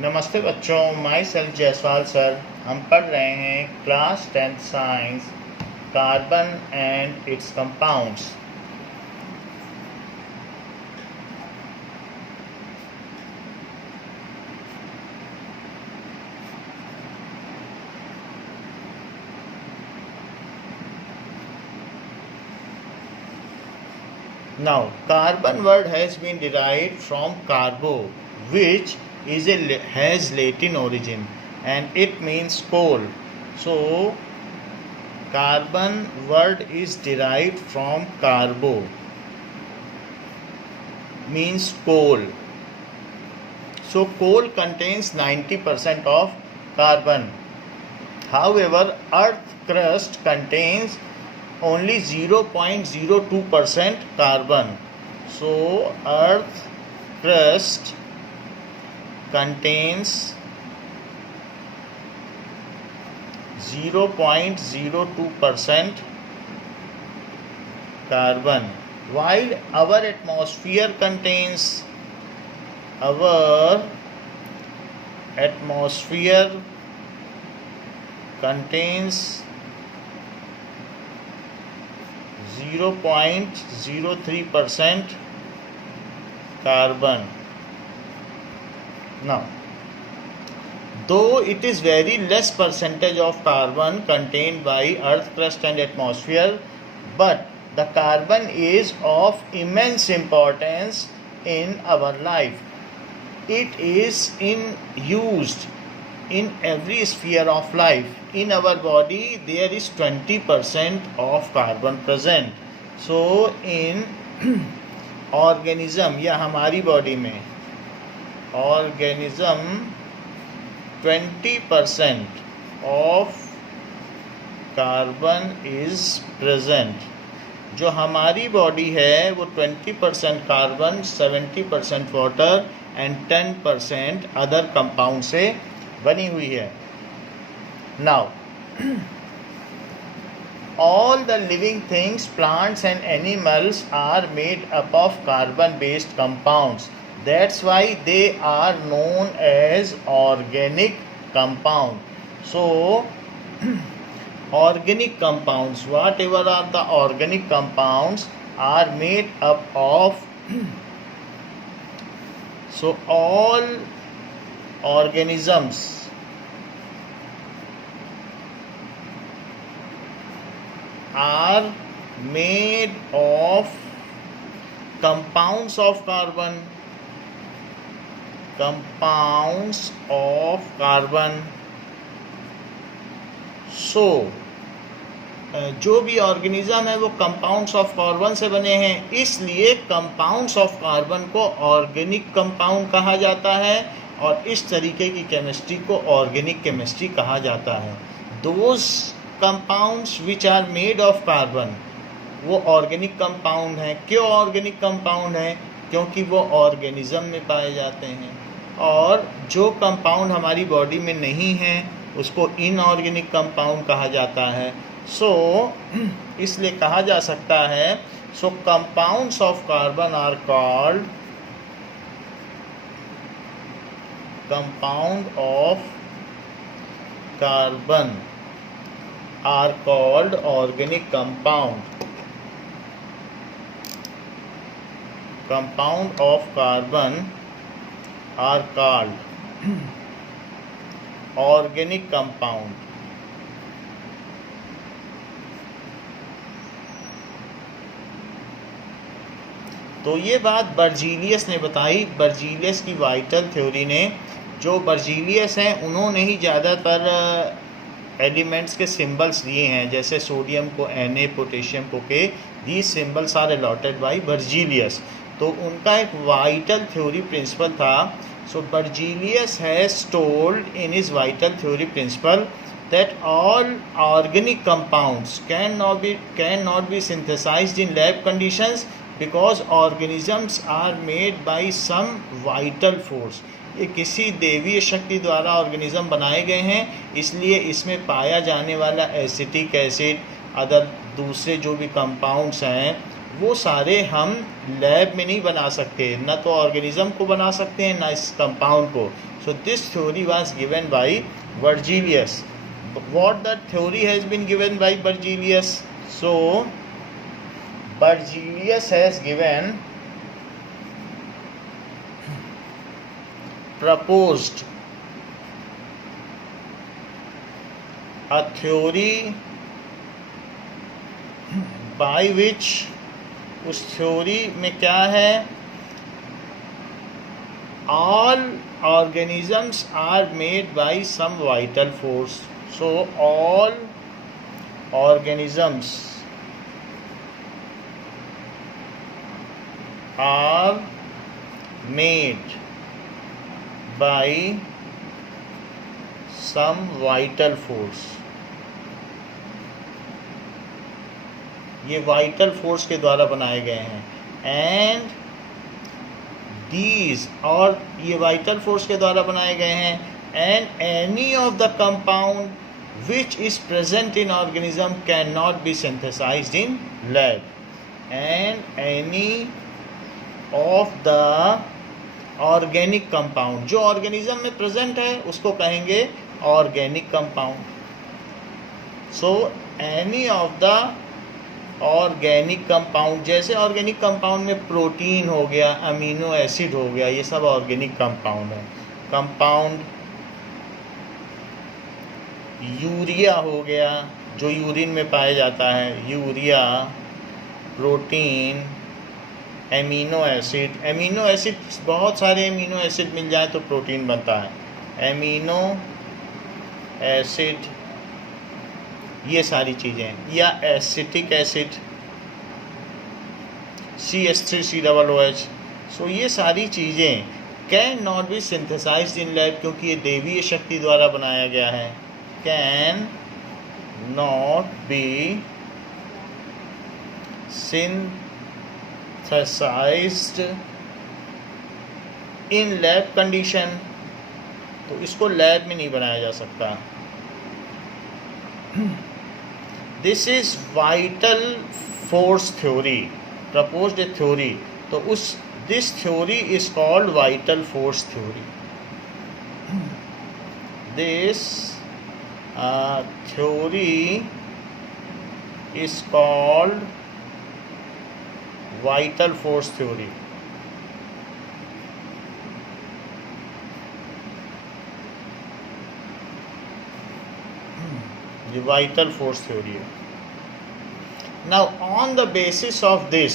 नमस्ते बच्चों, my self Jaiswal sir. हम पढ़ रहे हैं class 10th science, carbon and it's compounds. Now, carbon word has been derived from carbo, which has Latin origin, and it means coal. So, carbon word is derived from carbo, means coal. So, coal contains 90% of carbon. However, Earth crust contains only 0.02% carbon. So, Earth crust contains 0.02% carbon, while our atmosphere contains 0.03% carbon. Now, though it is very less percentage of carbon contained by earth crust and atmosphere, but the carbon is of immense importance in our life. It is used in every sphere of life. In our body there is 20% of carbon present. So in organism या हमारी body में organism 20% of carbon is present. जो हमारी body है वो 20% carbon, 70% water and 10% other compound से बनी हुई है. Now all the living things, plants and animals are made up of carbon based compounds. That's why they are known as organic compound. So organic compounds, whatever are the organic compounds, are made up of so all organisms are made of compounds of carbon. So जो भी organism है वो compounds of carbon से बने हैं, इसलिए compounds of carbon को organic compound कहा जाता है और इस तरीके की केमिस्ट्री को ऑर्गेनिक केमिस्ट्री कहा जाता है. Those compounds which are made of carbon वो ऑर्गेनिक कंपाउंड हैं. क्यों ऑर्गेनिक कंपाउंड हैं? क्योंकि वो ऑर्गेनिज्म में पाए जाते हैं. और जो कंपाउंड हमारी बॉडी में नहीं है उसको इनऑर्गेनिक कंपाउंड कहा जाता है. सो इसलिए कहा जा सकता है so compounds of carbon are called organic compound. Compound of carbon are called organic compound. तो ये बात बर्जीलियस ने बताई. बर्जीलियस की वाइटल थ्योरी ने, जो बर्जीलियस हैं उन्होंने ही ज़्यादातर एलिमेंट्स के सिंबल्स दिए हैं, जैसे सोडियम को Na, पोटेशियम को K. These symbols are allotted by Berzelius. तो उनका एक वाइटल थ्योरी प्रिंसिपल था. So Berzelius has told in his vital theory principle that all organic compounds cannot be synthesized in lab conditions because organisms are made by some vital force. ये किसी देवीय शक्ति द्वारा organism बनाए गए हैं, इसलिए इसमें पाया जाने वाला एसिटिक एसिड, अदर दूसरे जो भी कंपाउंड्स हैं वो सारे हम लैब में नहीं बना सकते, न तो ऑर्गेनिज्म को बना सकते हैं ना इस कंपाउंड को. So this theory was given by Berzelius. What that theory has been given by Berzelius? So Berzelius has proposed a theory by which, उस थ्योरी में क्या है, all organisms are made by some vital force. So all organisms are made by some vital force. ये vital force के द्वारा बनाए गए हैं. एंड these, और ये वाइटल फोर्स के द्वारा बनाए गए हैं. And any of the compound which is present in organism cannot be synthesized in lab. And any of the organic compound, जो organism में present है उसको कहेंगे organic compound. So any of the organic compound, जैसे organic compound में protein हो गया, amino acid हो गया, ये सब ऑर्गेनिक कंपाउंड है. कंपाउंड यूरिया हो गया जो यूरिन में पाया जाता है, urea, protein, amino acid. Amino acid, बहुत सारे एमिनो एसिड मिल जाए तो प्रोटीन बनता है. एमिनो एसिड, ये सारी चीज़ें, या एसिटिक एसिड, CH3COOH. सो ये सारी चीज़ें can not be synthesized in lab, क्योंकि ये देवीय शक्ति द्वारा बनाया गया है. Can not be synthesized in lab condition, तो इसको लैब में नहीं बनाया जा सकता. This is vital force theory, proposed theory. तो उस this theory is called vital force theory. This theory is called vital force theory. The vital force theory. Now on the basis of this,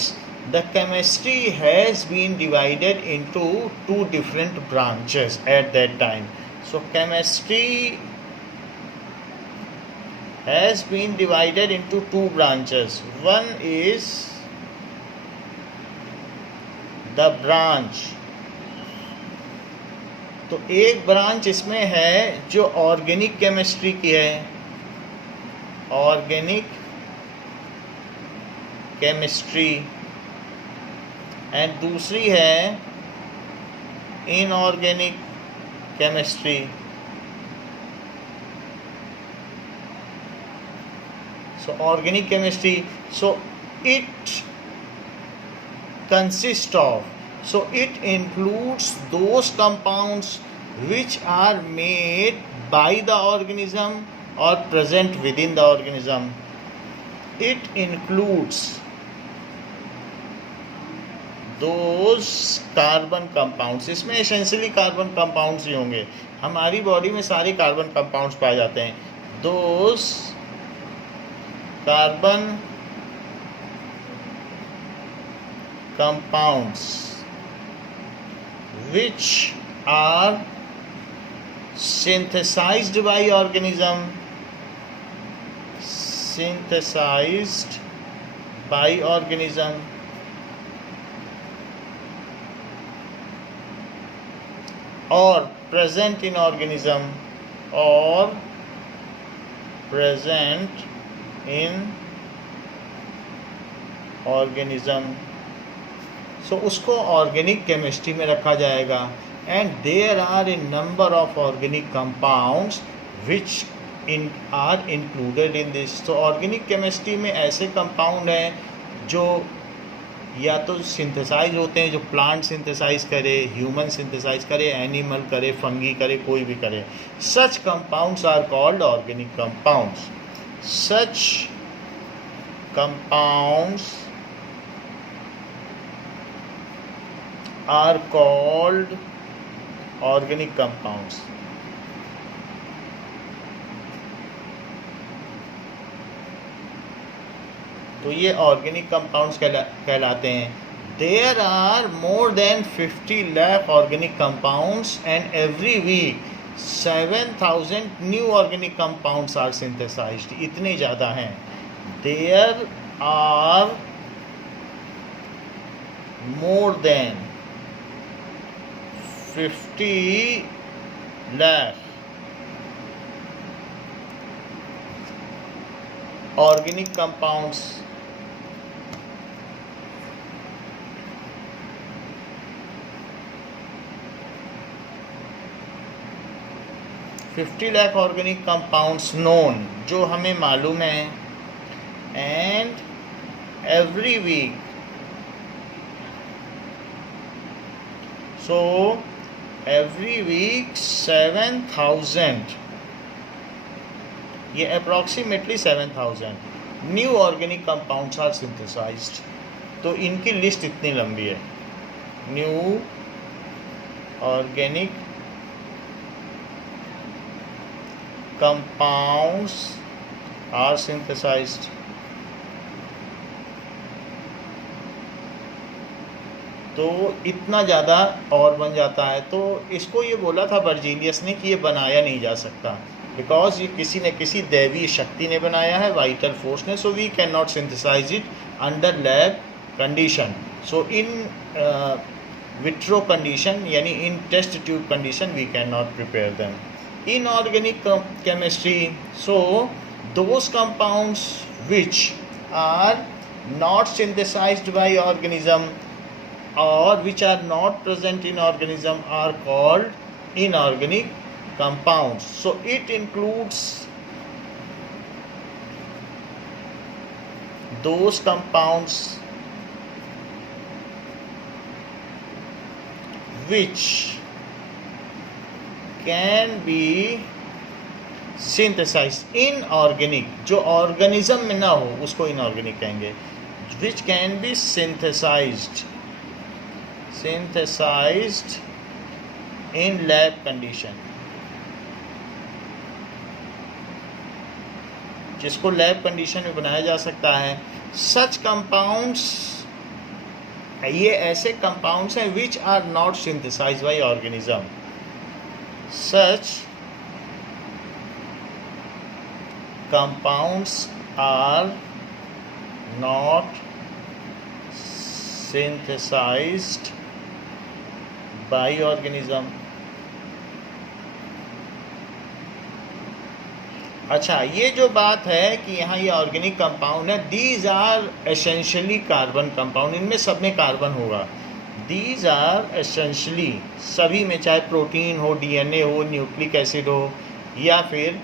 the chemistry has been divided into two different branches at that time. So chemistry has been divided into two branches. One is the branch, तो एक branch इसमें है जो organic chemistry की है, organic chemistry, and दूसरी है inorganic chemistry. So organic chemistry, so it consists of, so it includes those compounds which are made by the organism or present within the organism. It includes those carbon compounds. इसमें essentially carbon compounds ही होंगे. हमारी body में सारे carbon compounds पाए जाते हैं. Those carbon compounds which are synthesized by organism, synthesized by organism, or present in organism, or present in organism. सो उसको organic chemistry में रखा जाएगा. And there are a number of organic compounds which are included in this. तो organic chemistry में ऐसे compound हैं जो या तो सिंथेसाइज होते हैं, जो प्लांट सिंथेसाइज करे, ह्यूमन सिंथेसाइज करे, एनिमल करे, फंगी करे, कोई भी करे. Such compounds are called organic compounds. Such compounds are called organic compounds. तो ये ऑर्गेनिक कंपाउंड्स कहलाते हैं. There are more than 50 lakh organic compounds and every week 7,000 new organic compounds are synthesised. इतने ज़्यादा हैं. There are more than 50 lakh organic compounds. 50 lakh organic compounds known, जो हमें मालूम है. And every week, so every week 7,000, ये approximately 7,000 new organic compounds are synthesized. तो इनकी लिस्ट इतनी लंबी है. New organic compounds are synthesized. तो इतना ज़्यादा और बन जाता है. तो इसको ये बोला था बर्जीलियस ने कि ये बनाया नहीं जा सकता, बिकॉज ये किसी न किसी दैवीय शक्ति ने बनाया है, वाइटल फोर्स ने. So we can not synthesise it under lab condition. So in vitro condition, यानी in test tube condition, we can not prepare them. Inorganic chemistry, so those compounds which are not synthesized by organism or which are not present in organism are called inorganic compounds. So it includes those compounds which can be synthesized. Inorganic, जो organism में ना हो उसको inorganic कहेंगे. Which can be synthesized in lab condition, जिसको lab condition में बनाया जा सकता है. सच कंपाउंड्स, ये ऐसे कंपाउंड्स हैं which are not synthesized by organism. Such compounds are not synthesized by organism. अच्छा, ये जो बात है कि यहाँ ये ऑर्गेनिक कंपाउंड है, these are essentially carbon compound. इनमें सब में कार्बन होगा. दीज आर एसेंशली, सभी में, चाहे प्रोटीन हो, डीएनए हो, न्यूक्लिक एसिड हो, या फिर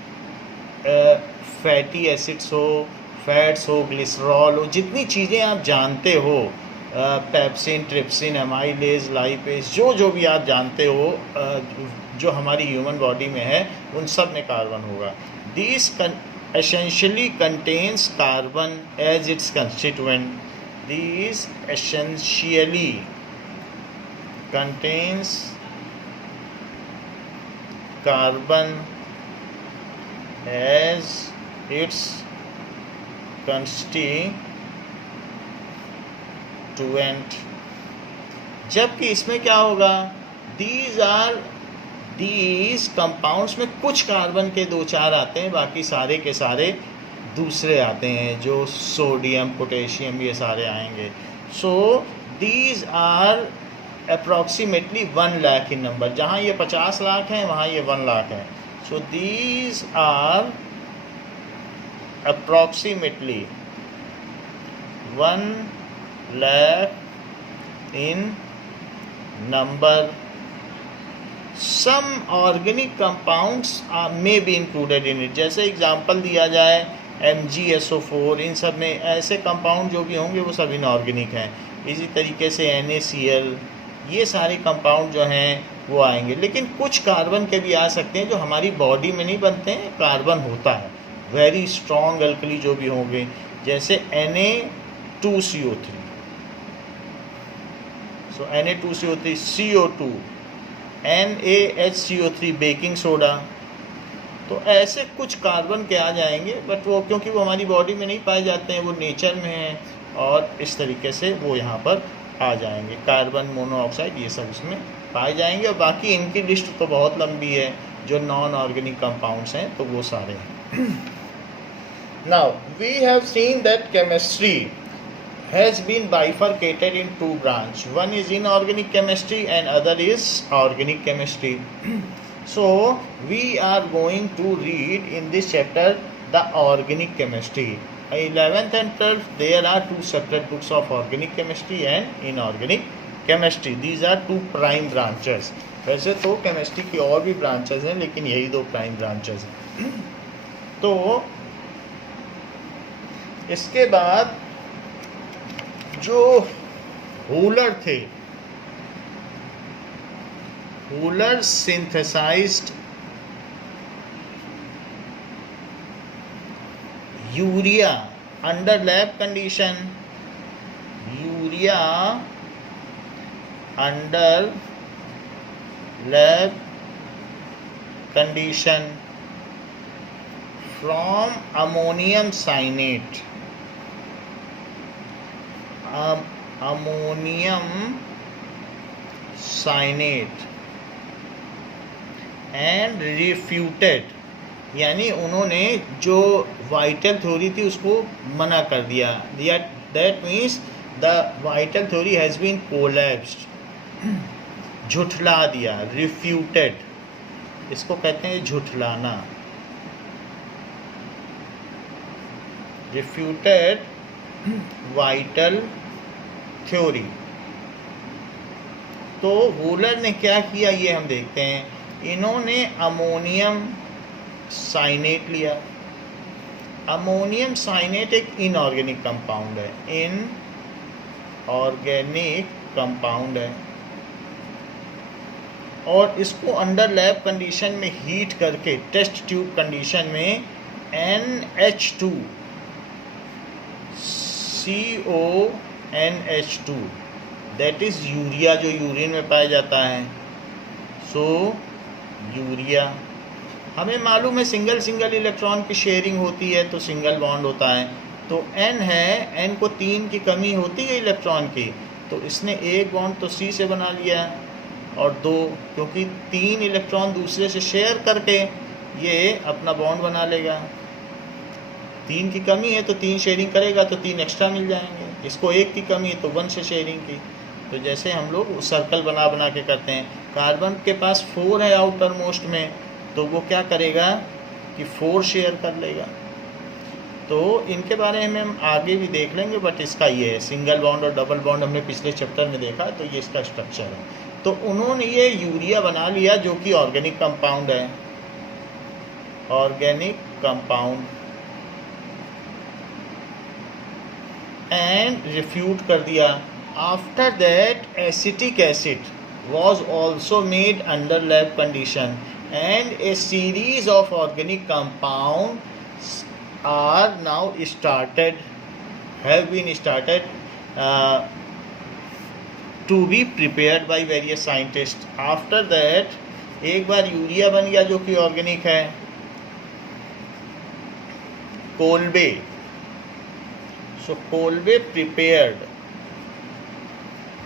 फैटी एसिड्स हो, फैट्स हो, ग्लिसरॉल हो, जितनी चीज़ें आप जानते हो, पेप्सिन, ट्रिप्सिन, एमाइलेज, लाइपेज, जो भी आप जानते हो जो हमारी ह्यूमन बॉडी में है, उन सब में कार्बन होगा. These essentially contains carbon as its constituent. These essentially contains carbon as its constituent. जबकि इसमें क्या होगा, these compounds में कुछ कार्बन के 2-4 आते हैं, बाकी सारे के सारे दूसरे आते हैं, जो सोडियम, पोटेशियम, ये सारे आएंगे. सो these are approximately 1 lakh in number. जहाँ ये 50 लाख हैं, वहाँ ये 1 लाख है. So these are approximately 1 lakh in number. Some organic compounds may be included in it. जैसे एग्जाम्पल दिया जाए MgSO4, इन सब में ऐसे कंपाउंड जो भी होंगे वो सब इनऑर्गेनिक हैं। इसी तरीके से NaCl, ये सारे कंपाउंड जो हैं वो आएंगे। लेकिन कुछ कार्बन के भी आ सकते हैं जो हमारी बॉडी में नहीं बनते हैं, कार्बन होता है वेरी स्ट्रॉन्ग अल्कली जो भी होंगे, जैसे Na2CO3, सो Na2CO3, CO2, NaHCO3 baking soda. तो ऐसे कुछ कार्बन के आ जाएंगे, बट वो क्योंकि वो हमारी बॉडी में नहीं पाए जाते हैं, वो नेचर में हैं, और इस तरीके से वो यहाँ पर आ जाएंगे। कार्बन मोनोऑक्साइड ये सब इसमें पाए जाएंगे, और बाकी इनकी लिस्ट तो बहुत लंबी है जो नॉन ऑर्गेनिक कंपाउंड्स हैं, तो वो सारे हैं। Now we have seen that chemistry has been bifurcated in two branches. One is inorganic chemistry and other is organic chemistry. So we are going to read in this chapter the organic chemistry. 11th and 12th there are two separate books of organic chemistry and inorganic chemistry. These are two prime branches. वैसे तो chemistry की और भी branches हैं, लेकिन यही दो prime branches हैं। तो इसके बाद जो हूलर थे, Wohler synthesized urea under lab condition, urea under lab condition from ammonium cyanate, ammonium cyanate and refuted, यानी उन्होंने जो वाइटल थ्योरी थी उसको मना कर दिया। That means the vital theory has been collapsed, झुठला दिया। रिफ्यूटेड इसको कहते हैं झुठलाना। Refuted vital theory. तो वूलर ने क्या किया ये हम देखते हैं। इन्होंने अमोनियम साइनेट लिया। अमोनियम साइनेट एक इनऑर्गेनिक कंपाउंड है, इनऑर्गेनिक कंपाउंड है, और इसको अंडर लैब कंडीशन में हीट करके टेस्ट ट्यूब कंडीशन में NH2 CONH2 that is urea, जो यूरिन में पाया जाता है। सो यूरिया हमें मालूम है सिंगल सिंगल इलेक्ट्रॉन की शेयरिंग होती है तो सिंगल बॉन्ड होता है। तो N है, N को 3 की कमी होती है इलेक्ट्रॉन की, तो इसने एक बॉन्ड तो C से बना लिया और 2, क्योंकि 3 इलेक्ट्रॉन दूसरे से शेयर करके ये अपना बॉन्ड बना लेगा। 3 की कमी है तो 3 शेयरिंग करेगा तो 3 एक्स्ट्रा मिल जाएंगे। इसको 1 की कमी है तो 1 से शेयरिंग की। तो जैसे हम लोग सर्कल बना बना के करते हैं, कार्बन के पास 4 है आउटर मोस्ट में, तो वो क्या करेगा कि 4 शेयर कर लेगा। तो इनके बारे में हम आगे भी देख लेंगे, बट इसका ये है सिंगल बॉन्ड और डबल बॉन्ड हमने पिछले चैप्टर में देखा, तो ये इसका स्ट्रक्चर है। तो उन्होंने ये यूरिया बना लिया जो कि ऑर्गेनिक कंपाउंड है, ऑर्गेनिक कंपाउंड, एंड रिफ्यूट कर दिया। After that acetic acid was also made under lab condition and a series of organic compounds are now have been started to be prepared by various scientists. After that एक बार urea बन गया जो कि organic है। Kolbe, so Kolbe prepared,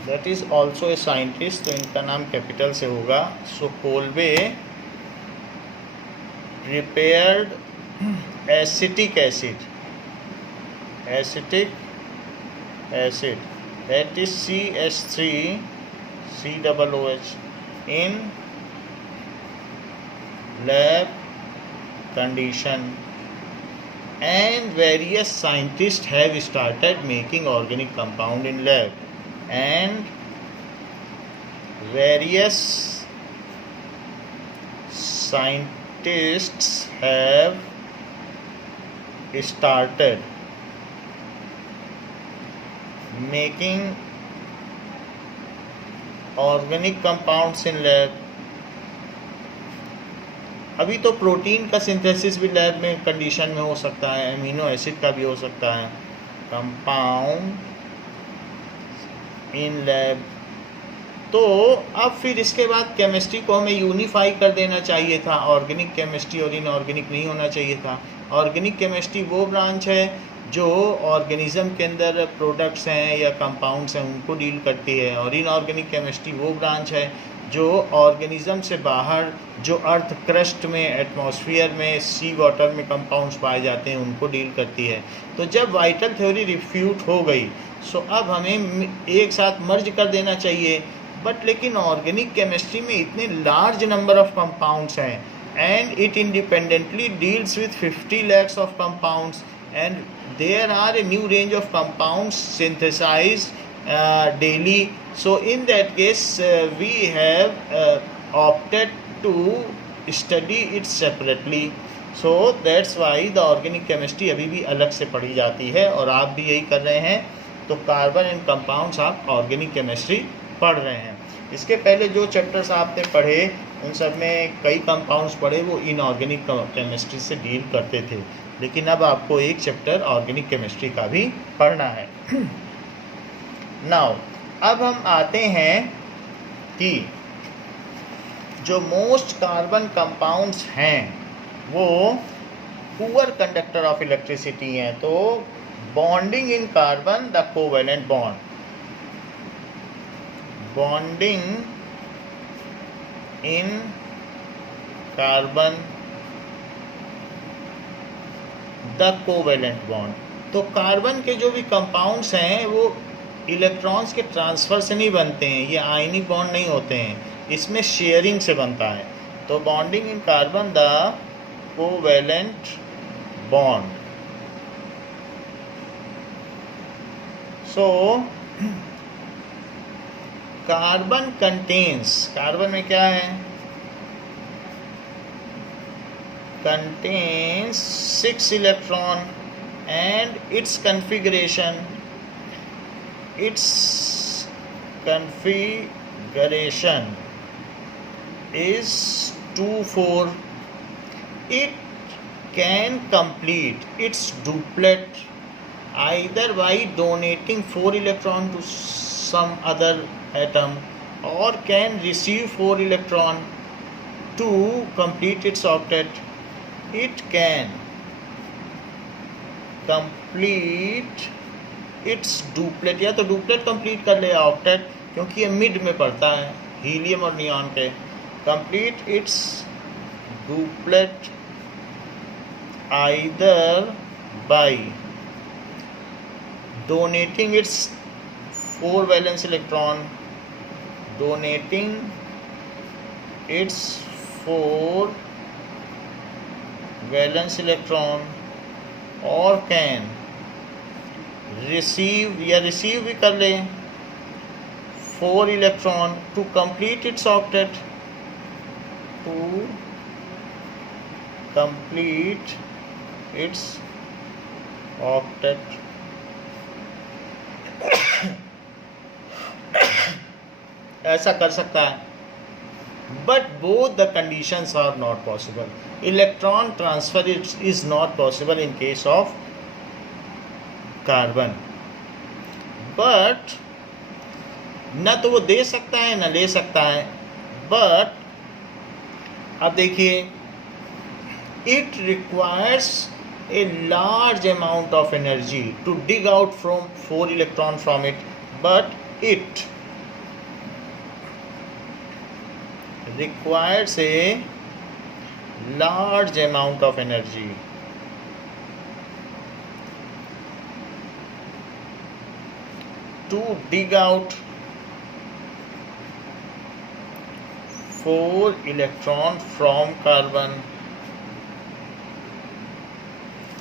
that is also a scientist, तो इनका नाम capital से होगा। सो Kolbe prepared acetic acid, that is CH3COOH in lab condition, and various scientists have started making organic compound in lab, and various scientists have started making organic compounds in lab. अभी तो protein का synthesis भी lab में condition में हो सकता है, amino acid का भी हो सकता है. Compound in lab. तो अब फिर इसके बाद केमिस्ट्री को हमें यूनिफाई कर देना चाहिए था. ऑर्गेनिक केमिस्ट्री और इनऑर्गेनिक नहीं होना चाहिए था. ऑर्गेनिक केमिस्ट्री वो ब्रांच है जो ऑर्गेनिज्म के अंदर प्रोडक्ट्स हैं या कंपाउंड्स हैं उनको डील करती है, और इनऑर्गेनिक केमिस्ट्री वो ब्रांच है जो ऑर्गेनिज्म से बाहर, जो अर्थ क्रस्ट में, एटमॉस्फेयर में, सी वाटर में कंपाउंड्स पाए जाते हैं उनको डील करती है. तो जब वाइटल थ्योरी रिफ्यूट हो गई सो अब हमें एक साथ मर्ज कर देना चाहिए. बट लेकिन ऑर्गेनिक केमिस्ट्री में इतने लार्ज नंबर ऑफ कंपाउंड्स हैं and it independently deals with 50 lakhs of compounds and there are a new range of compounds synthesized daily. So in that case we have opted to study it separately. So that's why the organic chemistry अभी भी अलग से पढ़ी जाती है, और आप भी यही कर रहे हैं. तो कार्बन एंड कंपाउंड्स आप ऑर्गेनिक केमिस्ट्री पढ़ रहे हैं. इसके पहले जो चैप्टर्स आपने पढ़े उन सब में कई कंपाउंड्स पढ़े वो इनऑर्गेनिक केमिस्ट्री से डील करते थे, लेकिन अब आपको एक चैप्टर ऑर्गेनिक केमिस्ट्री का भी पढ़ना है. नाउ अब हम आते हैं कि जो मोस्ट कार्बन कंपाउंड्स हैं वो पुअर कंडक्टर ऑफ इलेक्ट्रिसिटी हैं. तो bonding in carbon the covalent bond, bonding in carbon the covalent bond. तो कार्बन के जो भी कंपाउंड्स हैं वो इलेक्ट्रॉन्स के ट्रांसफ़र से नहीं बनते हैं, ये आयनिक बॉन्ड नहीं होते हैं, इसमें शेयरिंग से बनता है. तो bonding in carbon the covalent bond. So carbon contains, carbon में क्या है, contains 6 electron and it's configuration is 2,4. It can complete its duplet either by donating 4 electron to some other atom or can receive 4 electron to complete its octet. It can complete it's duplet, या तो duplet complete कर ले या octet, क्योंकि ये mid में पड़ता है हीलियम और नियॉन के. Complete its duplet either by donating its 4 valence electron, donating its 4 valence electron, और कैन रिसीव, या रिसीव भी कर ले 4 electron to complete its octet, to complete its octet. ऐसा कर सकता है, but both the conditions are not possible. Electron transfer is not possible in case of carbon. But न तो वो दे सकता है न ले सकता है. बट अब देखिए, it requires a large amount of energy to dig out from 4 electron from it, but it requires a large amount of energy to dig out 4 electron from carbon.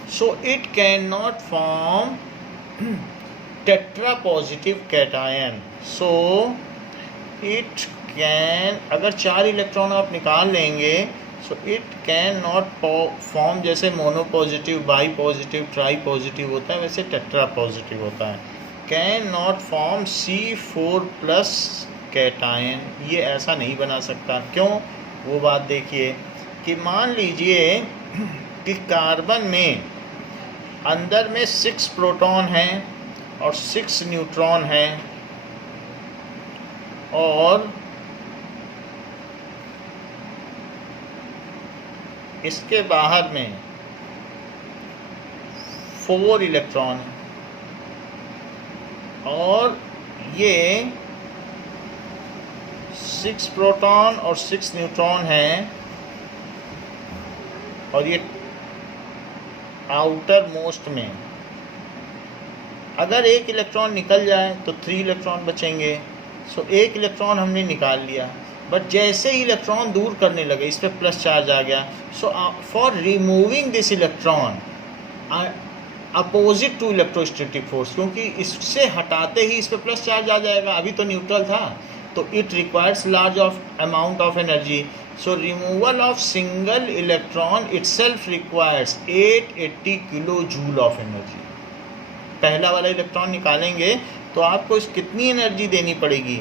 So it cannot form tetra positive cation. So it can, अगर 4 electron आप निकाल लेंगे so it can not form, जैसे mono positive, bi positive, tri positive होता है, वैसे tetra positive होता है। Can not form C4+ cation, ये ऐसा नहीं बना सकता। क्यों? वो बात देखिए कि मान लीजिए कि कार्बन में अंदर में 6 प्रोटॉन हैं और 6 न्यूट्रॉन हैं, और इसके बाहर में 4 इलेक्ट्रॉन हैं, और ये 6 प्रोटॉन और 6 न्यूट्रॉन हैं, और ये आउटर मोस्ट में अगर एक इलेक्ट्रॉन निकल जाए तो 3 इलेक्ट्रॉन बचेंगे। सो एक इलेक्ट्रॉन हमने निकाल लिया, बट जैसे ही इलेक्ट्रॉन दूर करने लगे इस पर प्लस चार्ज आ गया। So for removing this electron opposite to electrostatic force, क्योंकि इससे हटाते ही इस पर प्लस चार्ज आ जाएगा, अभी तो न्यूट्रल था, तो it requires large amount of energy. So removal of single electron itself requires 880 kilo joule of energy. पहला वाला इलेक्ट्रॉन निकालेंगे तो आपको कितनी एनर्जी देनी पड़ेगी?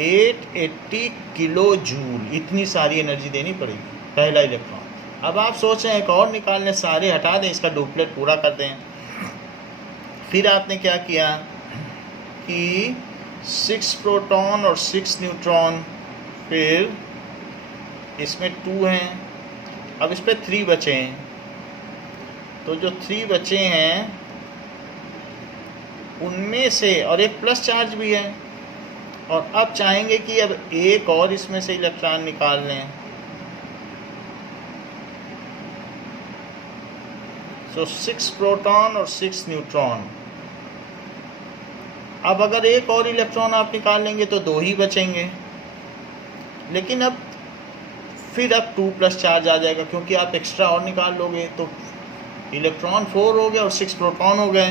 880 किलो जूल, इतनी सारी एनर्जी देनी पड़ेगी पहला इलेक्ट्रॉन। अब आप सोच रहे हैं एक और निकालने, सारे हटा दें, इसका डुप्लेट पूरा कर दें। फिर आपने क्या किया कि 6 प्रोटॉन और 6 न्यूट्रॉन, फिर इसमें 2 हैं, अब इस पर 3 बचे हैं, तो जो 3 बचे हैं उनमें से, और एक प्लस चार्ज भी है, और अब चाहेंगे कि अब एक और इसमें से इलेक्ट्रॉन निकाल लें। सो 6 प्रोटॉन और 6 न्यूट्रॉन। अब अगर एक और इलेक्ट्रॉन आप निकाल लेंगे तो 2 ही बचेंगे, लेकिन अब फिर अब 2+ चार्ज आ जाएगा, क्योंकि आप एक्स्ट्रा और निकाल लोगे, तो इलेक्ट्रॉन 4 हो गए और 6 प्रोटॉन हो गए,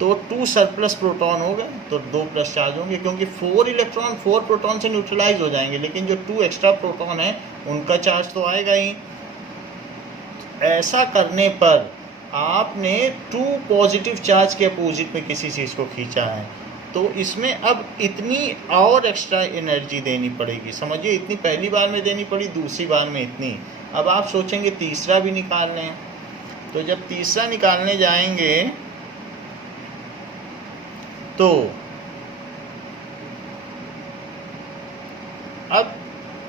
तो 2 सरप्लस प्रोटॉन हो गए, तो 2+ चार्ज होंगे, क्योंकि 4 इलेक्ट्रॉन 4 प्रोटॉन से न्यूट्रलाइज हो जाएंगे, लेकिन जो 2 एक्स्ट्रा प्रोटॉन है उनका चार्ज तो आएगा ही। ऐसा करने पर आपने 2 पॉजिटिव चार्ज के अपोजिट में किसी चीज़ को खींचा है, तो इसमें अब इतनी और एक्स्ट्रा एनर्जी देनी पड़ेगी। समझिए, इतनी पहली बार में देनी पड़ी, दूसरी बार में इतनी। अब आप सोचेंगे तीसरा भी निकाल लें, तो जब तीसरा निकालने जाएंगे तो अब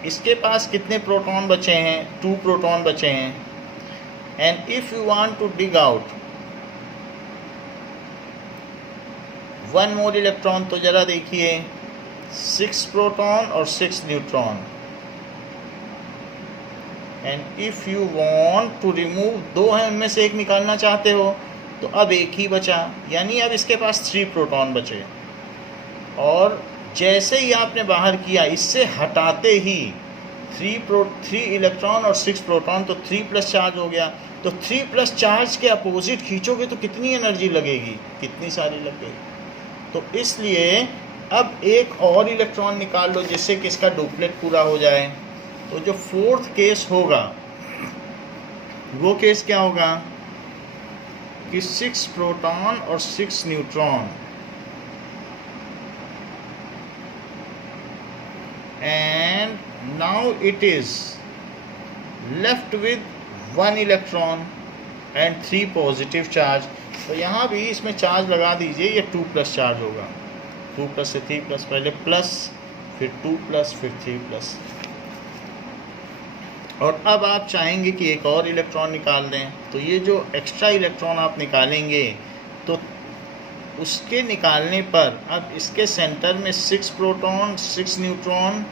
इसके पास कितने प्रोटॉन बचे हैं? 2 प्रोटॉन बचे हैं। And if you want to dig out 1 more electron, तो ज़रा देखिए 6 प्रोटॉन और 6 neutron. And if you want to remove, 2 हैं उनमें से एक निकालना चाहते हो, तो अब एक ही बचा, यानी अब इसके पास 3 प्रोटॉन बचे, और जैसे ही आपने बाहर किया इससे हटाते ही 3 इलेक्ट्रॉन और 6 प्रोटॉन, तो 3+ चार्ज हो गया। तो 3+ चार्ज के अपोजिट खींचोगे तो कितनी एनर्जी लगेगी? कितनी सारी लगेगी। तो इसलिए अब एक और इलेक्ट्रॉन निकाल लो जिससे कि इसका डुप्लेट पूरा हो जाए। तो जो 4th केस होगा वो केस क्या होगा कि 6 प्रोटॉन और 6 neutron, and now it is left with 1 electron and 3 positive charge. तो यहाँ भी इसमें चार्ज लगा दीजिए, ये 2+ चार्ज होगा, 2+ से 3+, पहले प्लस फिर 2+ फिर 3+। और अब आप चाहेंगे कि एक और इलेक्ट्रॉन निकाल दें, तो ये जो एक्स्ट्रा इलेक्ट्रॉन आप निकालेंगे तो उसके निकालने पर अब इसके सेंटर में 6 प्रोटॉन 6 न्यूट्रॉन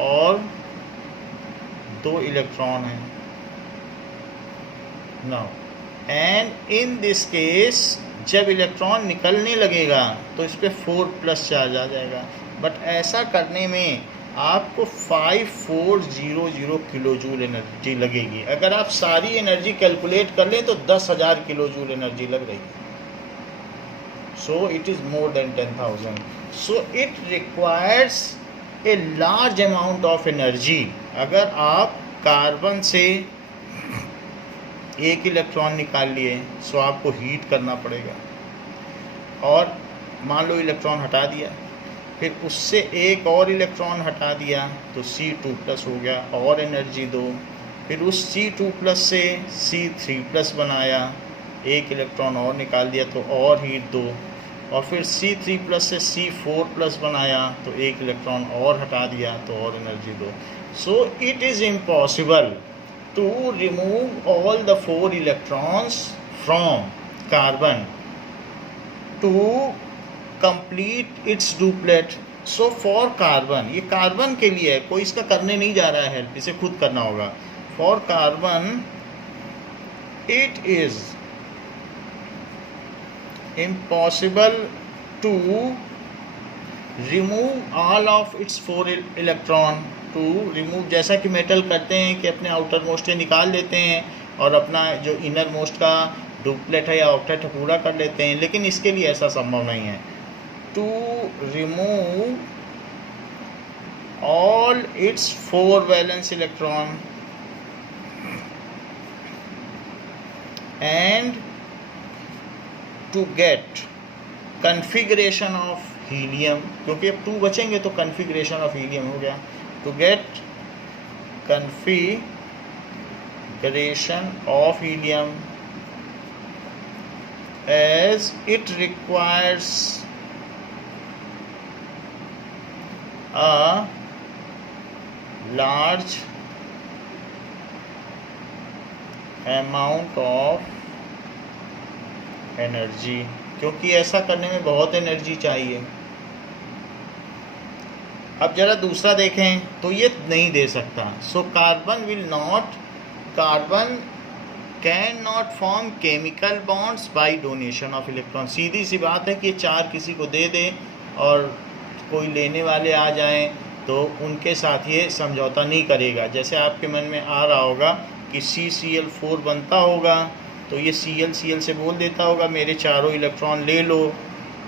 और 2 इलेक्ट्रॉन हैं। Now and in this case जब इलेक्ट्रॉन निकलने लगेगा तो इस पर 4+ चार्ज आ जाएगा, बट ऐसा करने में आपको 5400 किलो जूल एनर्जी लगेगी। अगर आप सारी एनर्जी कैलकुलेट कर लें तो 10,000 किलो जूल एनर्जी लग रही है। सो it is more than 10,000। So it requires a large amount of energy. अगर आप कार्बन से एक इलेक्ट्रॉन निकाल लिए, सो आपको हीट करना पड़ेगा, और मान लो इलेक्ट्रॉन हटा दिया, फिर उससे एक और इलेक्ट्रॉन हटा दिया तो C2+ हो गया, और एनर्जी दो, फिर उस C2+ से C3+ बनाया, एक इलेक्ट्रॉन और निकाल दिया तो और हीट दो, और फिर C3+ से C4+ बनाया तो एक इलेक्ट्रॉन और हटा दिया तो और एनर्जी दो। So it is impossible to remove all the 4 electrons from carbon to complete its duplet. So for carbon, ये कार्बन के लिए है, कोई इसका करने नहीं जा रहा है हेल्प, इसे खुद करना होगा। For carbon it is impossible to remove all of its 4 electron. To remove, जैसा कि मेटल करते हैं कि अपने आउटर मोस्ट से निकाल देते हैं और अपना जो इनर मोस्ट का डुप्लेट है या ऑक्टेट है पूरा कर लेते हैं, लेकिन इसके लिए ऐसा संभव नहीं है। To remove all its 4 valence electron and to get configuration of helium, क्योंकि अब 2 बचेंगे तो कन्फिगरेशन ऑफ हीलियम हो गया। To get configuration of helium as it requires a large amount of energy, क्योंकि ऐसा करने में बहुत एनर्जी चाहिए। अब जरा दूसरा देखें तो ये नहीं दे सकता। So carbon will not, carbon can not form chemical bonds by donation of electron. सीधी सी बात है कि ये 4 किसी को दे दे और कोई लेने वाले आ जाएं तो उनके साथ ये समझौता नहीं करेगा। जैसे आपके मन में आ रहा होगा कि CCl4 बनता होगा तो ये Cl से बोल देता होगा मेरे चारों इलेक्ट्रॉन ले लो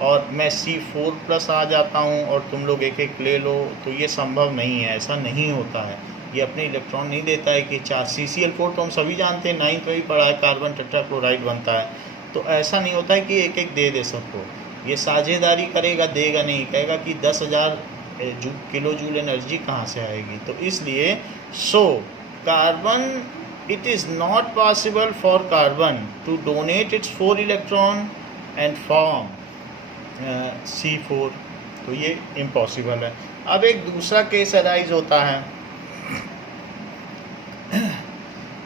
और मैं C4+ आ जाता हूँ और तुम लोग एक एक ले लो। तो ये संभव नहीं है, ऐसा नहीं होता है। ये अपने इलेक्ट्रॉन नहीं देता है कि CCl4 तो हम सभी जानते हैं, 9th में भी पढ़ा है, कार्बन टेट्राक्लोराइड बनता है। तो ऐसा नहीं होता है कि एक एक दे सबको। ये साझेदारी करेगा, देगा नहीं, कहेगा कि 10,000 किलो जूल एनर्जी कहाँ से आएगी। तो इसलिए carbon, it is not possible for carbon to donate its 4 electron and form C4। तो ये इम्पॉसिबल है। अब एक दूसरा केस अराइज होता है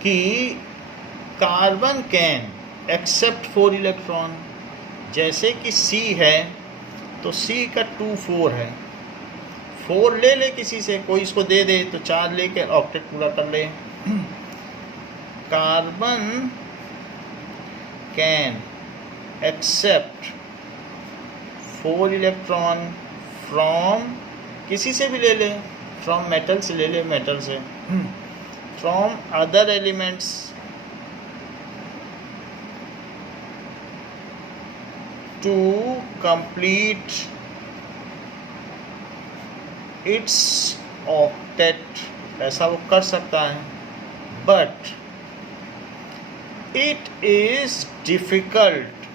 कि कार्बन कैन एक्सेप्ट 4 इलेक्ट्रॉन। जैसे कि C है तो C का 2 4 है, 4 ले किसी से, कोई इसको दे दे तो 4 लेके ऑक्टेट पूरा कर ले। Carbon can accept 4 electron from, किसी से भी ले ले, फ्रॉम मेटल से ले ले, मेटल से, from other elements to complete its octet. ऐसा वो कर सकता है, but it is difficult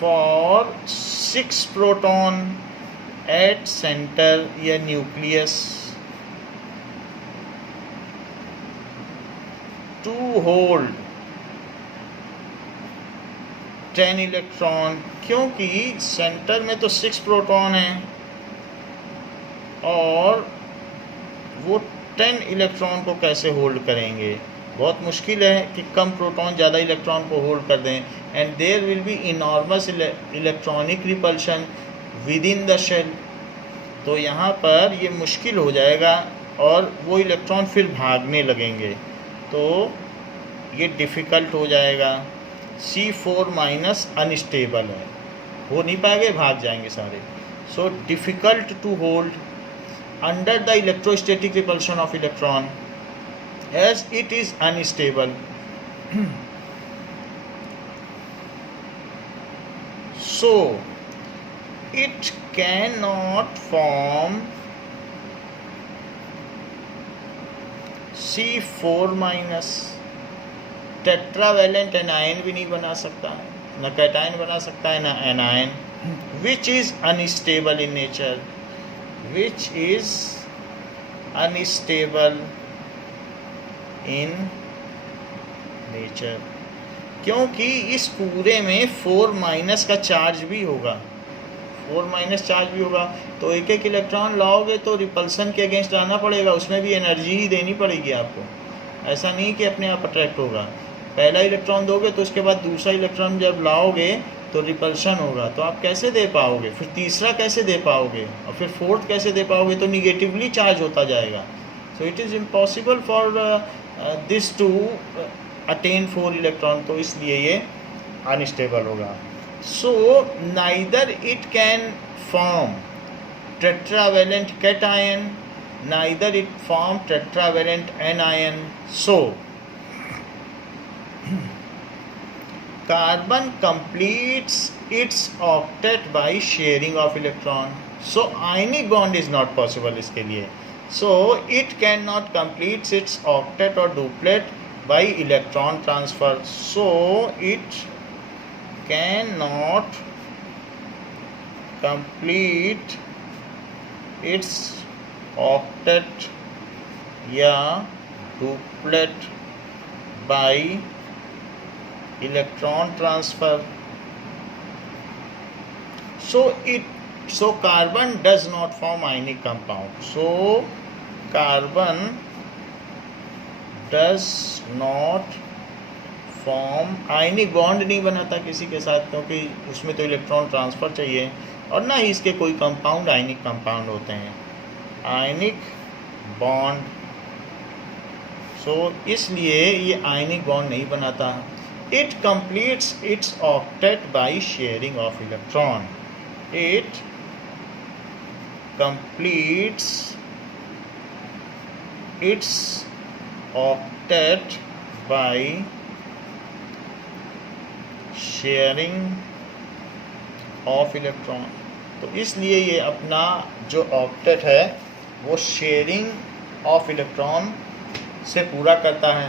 for 6 proton at center या nucleus to hold 10 इलेक्ट्रॉन, क्योंकि सेंटर में तो 6 प्रोटॉन हैं और वो 10 इलेक्ट्रॉन को कैसे होल्ड करेंगे। बहुत मुश्किल है कि कम प्रोटॉन ज़्यादा इलेक्ट्रॉन को होल्ड कर दें, and there will be enormous electronic repulsion within the shell. तो यहाँ पर ये मुश्किल हो जाएगा और वो इलेक्ट्रॉन फिर भागने लगेंगे, तो ये डिफ़िकल्ट हो जाएगा। C4- अनस्टेबल है, हो नहीं पाएंगे, भाग जाएंगे सारे। So difficult to hold under the electrostatic repulsion of electron as it is unstable। So it cannot form C4-, tetravalent anion भी नहीं बना सकता है, न कैटायन बना सकता है, न anion, which is unstable in nature, which is unstable in nature, क्योंकि इस पूरे में 4- का चार्ज भी होगा, 4- चार्ज भी होगा। तो एक एक इलेक्ट्रॉन लाओगे तो रिपल्सन के अगेंस्ट लाना पड़ेगा, उसमें भी एनर्जी ही देनी पड़ेगी आपको। ऐसा नहीं कि अपने आप अट्रैक्ट होगा। पहला इलेक्ट्रॉन दोगे तो उसके बाद दूसरा इलेक्ट्रॉन जब लाओगे तो रिपल्शन होगा, तो आप कैसे दे पाओगे, फिर तीसरा कैसे दे पाओगे, और फिर फोर्थ कैसे दे पाओगे, तो निगेटिवली चार्ज होता जाएगा। So it is impossible for this to attain 4 electron, तो इसलिए ये अनस्टेबल होगा। So neither it can form tetravalent cation, neither it form tetravalent anion. So carbon completes its octet by sharing of electron, so ionic bond is not possible इसके लिए। so it cannot complete its octet or duplet by electron transfer, so it cannot complete its octet या duplet by electron transfer. So carbon does not form ionic compound, so carbon does not form ionic bond नहीं बनाता किसी के साथ, क्योंकि उसमें तो electron transfer चाहिए, और ना ही इसके कोई कंपाउंड आयनिक कंपाउंड होते हैं, आयनिक बॉन्ड। सो इसलिए ये आयनिक बॉन्ड नहीं बनाता। It completes its octet by sharing of electron. It completes its octet by sharing of electron. तो इसलिए ये अपना जो ऑक्टेट है वो शेयरिंग ऑफ इलेक्ट्रॉन से पूरा करता है।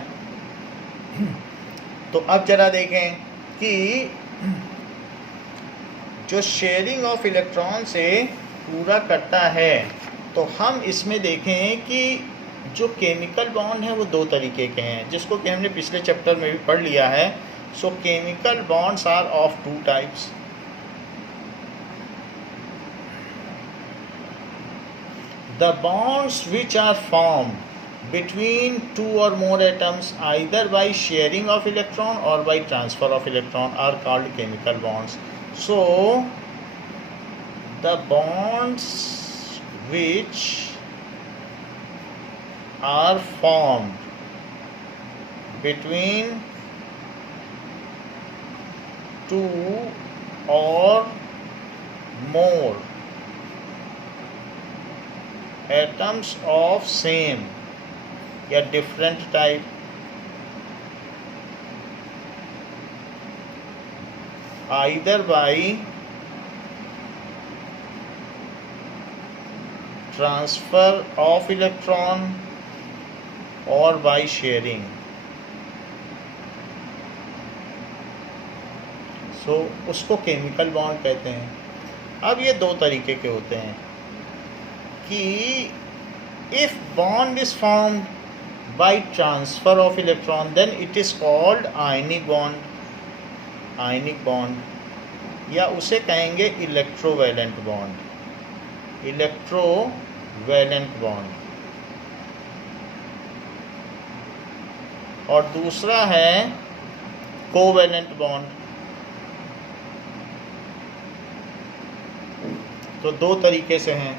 तो अब जरा देखें कि जो शेयरिंग ऑफ इलेक्ट्रॉन से पूरा करता है, तो हम इसमें देखें कि जो केमिकल बॉन्ड हैं वो 2 तरीके के हैं, जिसको कि हमने पिछले चैप्टर में भी पढ़ लिया है। So chemical bonds are of 2 types. The bonds which are formed between 2 or more atoms either by sharing of electron or by transfer of electron are called chemical bonds. So the bonds which are formed between 2 or more atoms of same या different type either by transfer of electron और by sharing. सो उसको chemical bond कहते हैं। अब ये 2 तरीके के होते हैं कि if bond is formed by transfer of electron then it is called ionic bond, ionic bond, या उसे कहेंगे इलेक्ट्रोवैलेंट बॉन्ड, इलेक्ट्रोवैलेंट बॉन्ड। और दूसरा है कोवैलेंट बॉन्ड। तो 2 तरीके से हैं।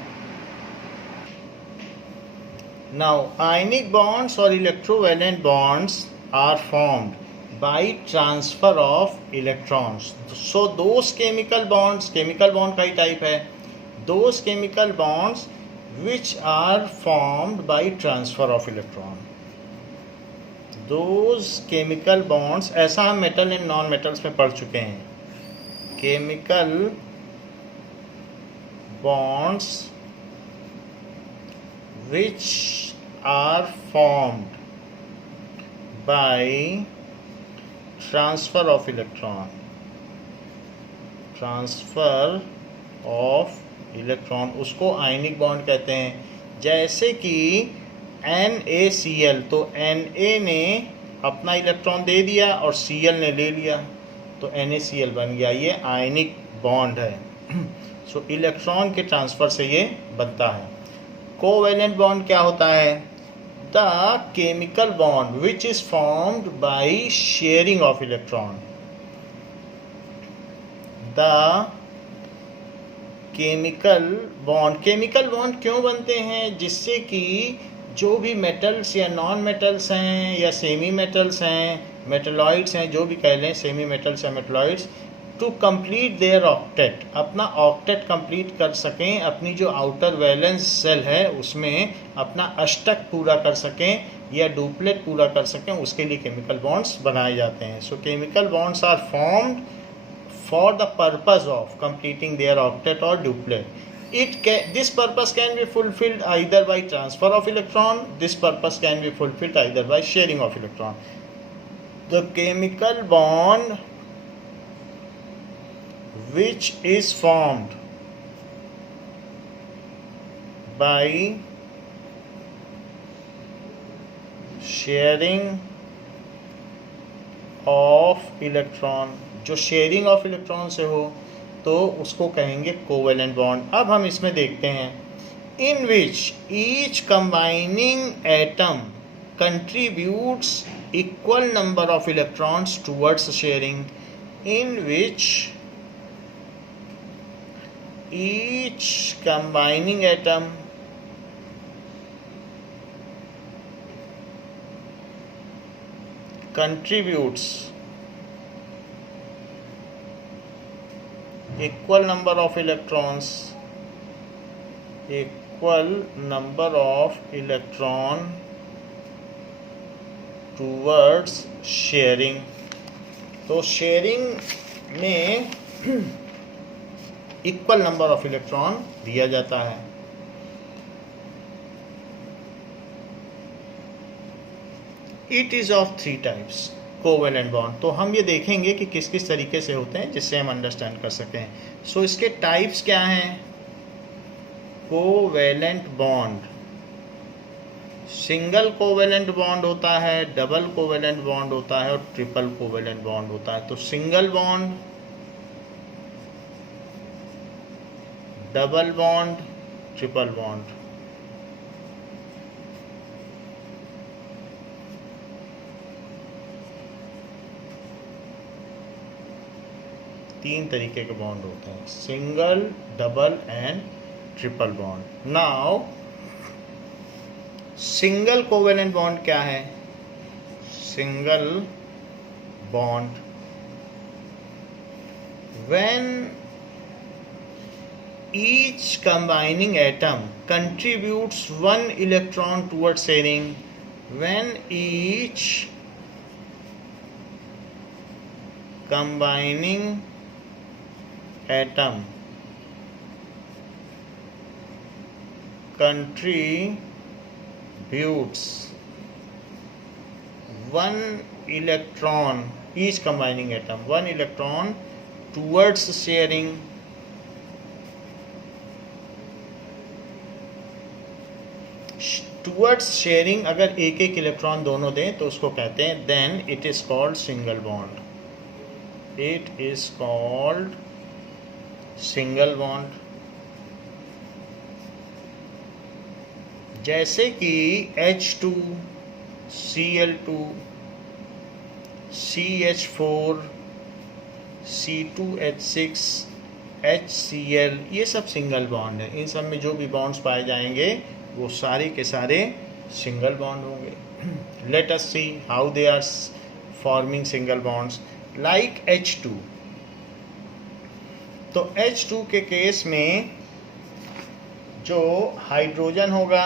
Now, ionic bonds or electrovalent bonds are formed by transfer of electrons. So, those chemical bonds, chemical bond का ही type है, those chemical bonds which are formed by transfer of electron. Those chemical bonds, ऐसा हम metal and non metals में पढ़ चुके हैं। Chemical bonds which are formed by transfer of electron, उसको ionic bond कहते हैं। जैसे कि NaCl, तो Na ने अपना इलेक्ट्रॉन दे दिया और Cl ने ले लिया, तो NaCl बन गया, ये आयनिक बॉन्ड है। सो इलेक्ट्रॉन के ट्रांसफ़र से ये बनता है। कोवेलेंट बॉन्ड क्या होता है? The chemical bond which is formed by sharing of electron. The chemical bond क्यों बनते हैं? जिससे कि जो भी मेटल्स या नॉन मेटल्स हैं या सेमी मेटल्स हैं, मेटलॉइड्स हैं, जो भी कह लें, सेमी मेटल्स या metalloids, to complete their octet, अपना ऑक्टेट कंप्लीट कर सकें, अपनी जो आउटर वैलेंस सेल है उसमें अपना अष्टक पूरा कर सकें या डुप्लेट पूरा कर सकें, उसके लिए केमिकल बॉन्ड्स बनाए जाते हैं। So chemical bonds are formed for the purpose of completing their octet और duplet. This purpose can be fulfilled either by transfer of electron. This purpose can be fulfilled either by sharing of electron. The chemical bond which is formed by sharing of electron, जो sharing of electron से हो तो उसको कहेंगे covalent bond. अब हम इसमें देखते हैं, in which each combining atom contributes equal number of electrons towards sharing, in which each combining atom contributes equal number of electron towards sharing। तो शेयरिंग में इक्वल नंबर ऑफ इलेक्ट्रॉन दिया जाता है। It is of 3 types covalent bond. तो हम ये देखेंगे कि किस किस तरीके से होते हैं जिससे हम अंडरस्टैंड कर सकें। सो इसके टाइप्स क्या हैं? Covalent bond, single covalent bond होता है, डबल कोवेलेंट बॉन्ड होता है और ट्रिपल कोवेलेंट बॉन्ड होता है। तो single bond, double bond, triple bond. तीन तरीके के बॉन्ड होते हैं, single, double and triple bond. Now single covalent bond क्या है? Single bond, when each combining atom contributes 1 electron towards sharing, when each combining atom contributes 1 electron, each combining atom 1 electron towards sharing, towards sharing अगर एक एक electron दोनों दें तो उसको कहते हैं, then it is called single bond. It is called single bond. जैसे कि H2, Cl2, CH4, C2H6, HCl, ये सब सिंगल बॉन्ड है। इन सब में जो भी बॉन्ड्स पाए जाएंगे वो सारे के सारे सिंगल बॉन्ड होंगे। Let us see how they are forming single bonds. Like H2, तो H2 के केस में जो हाइड्रोजन होगा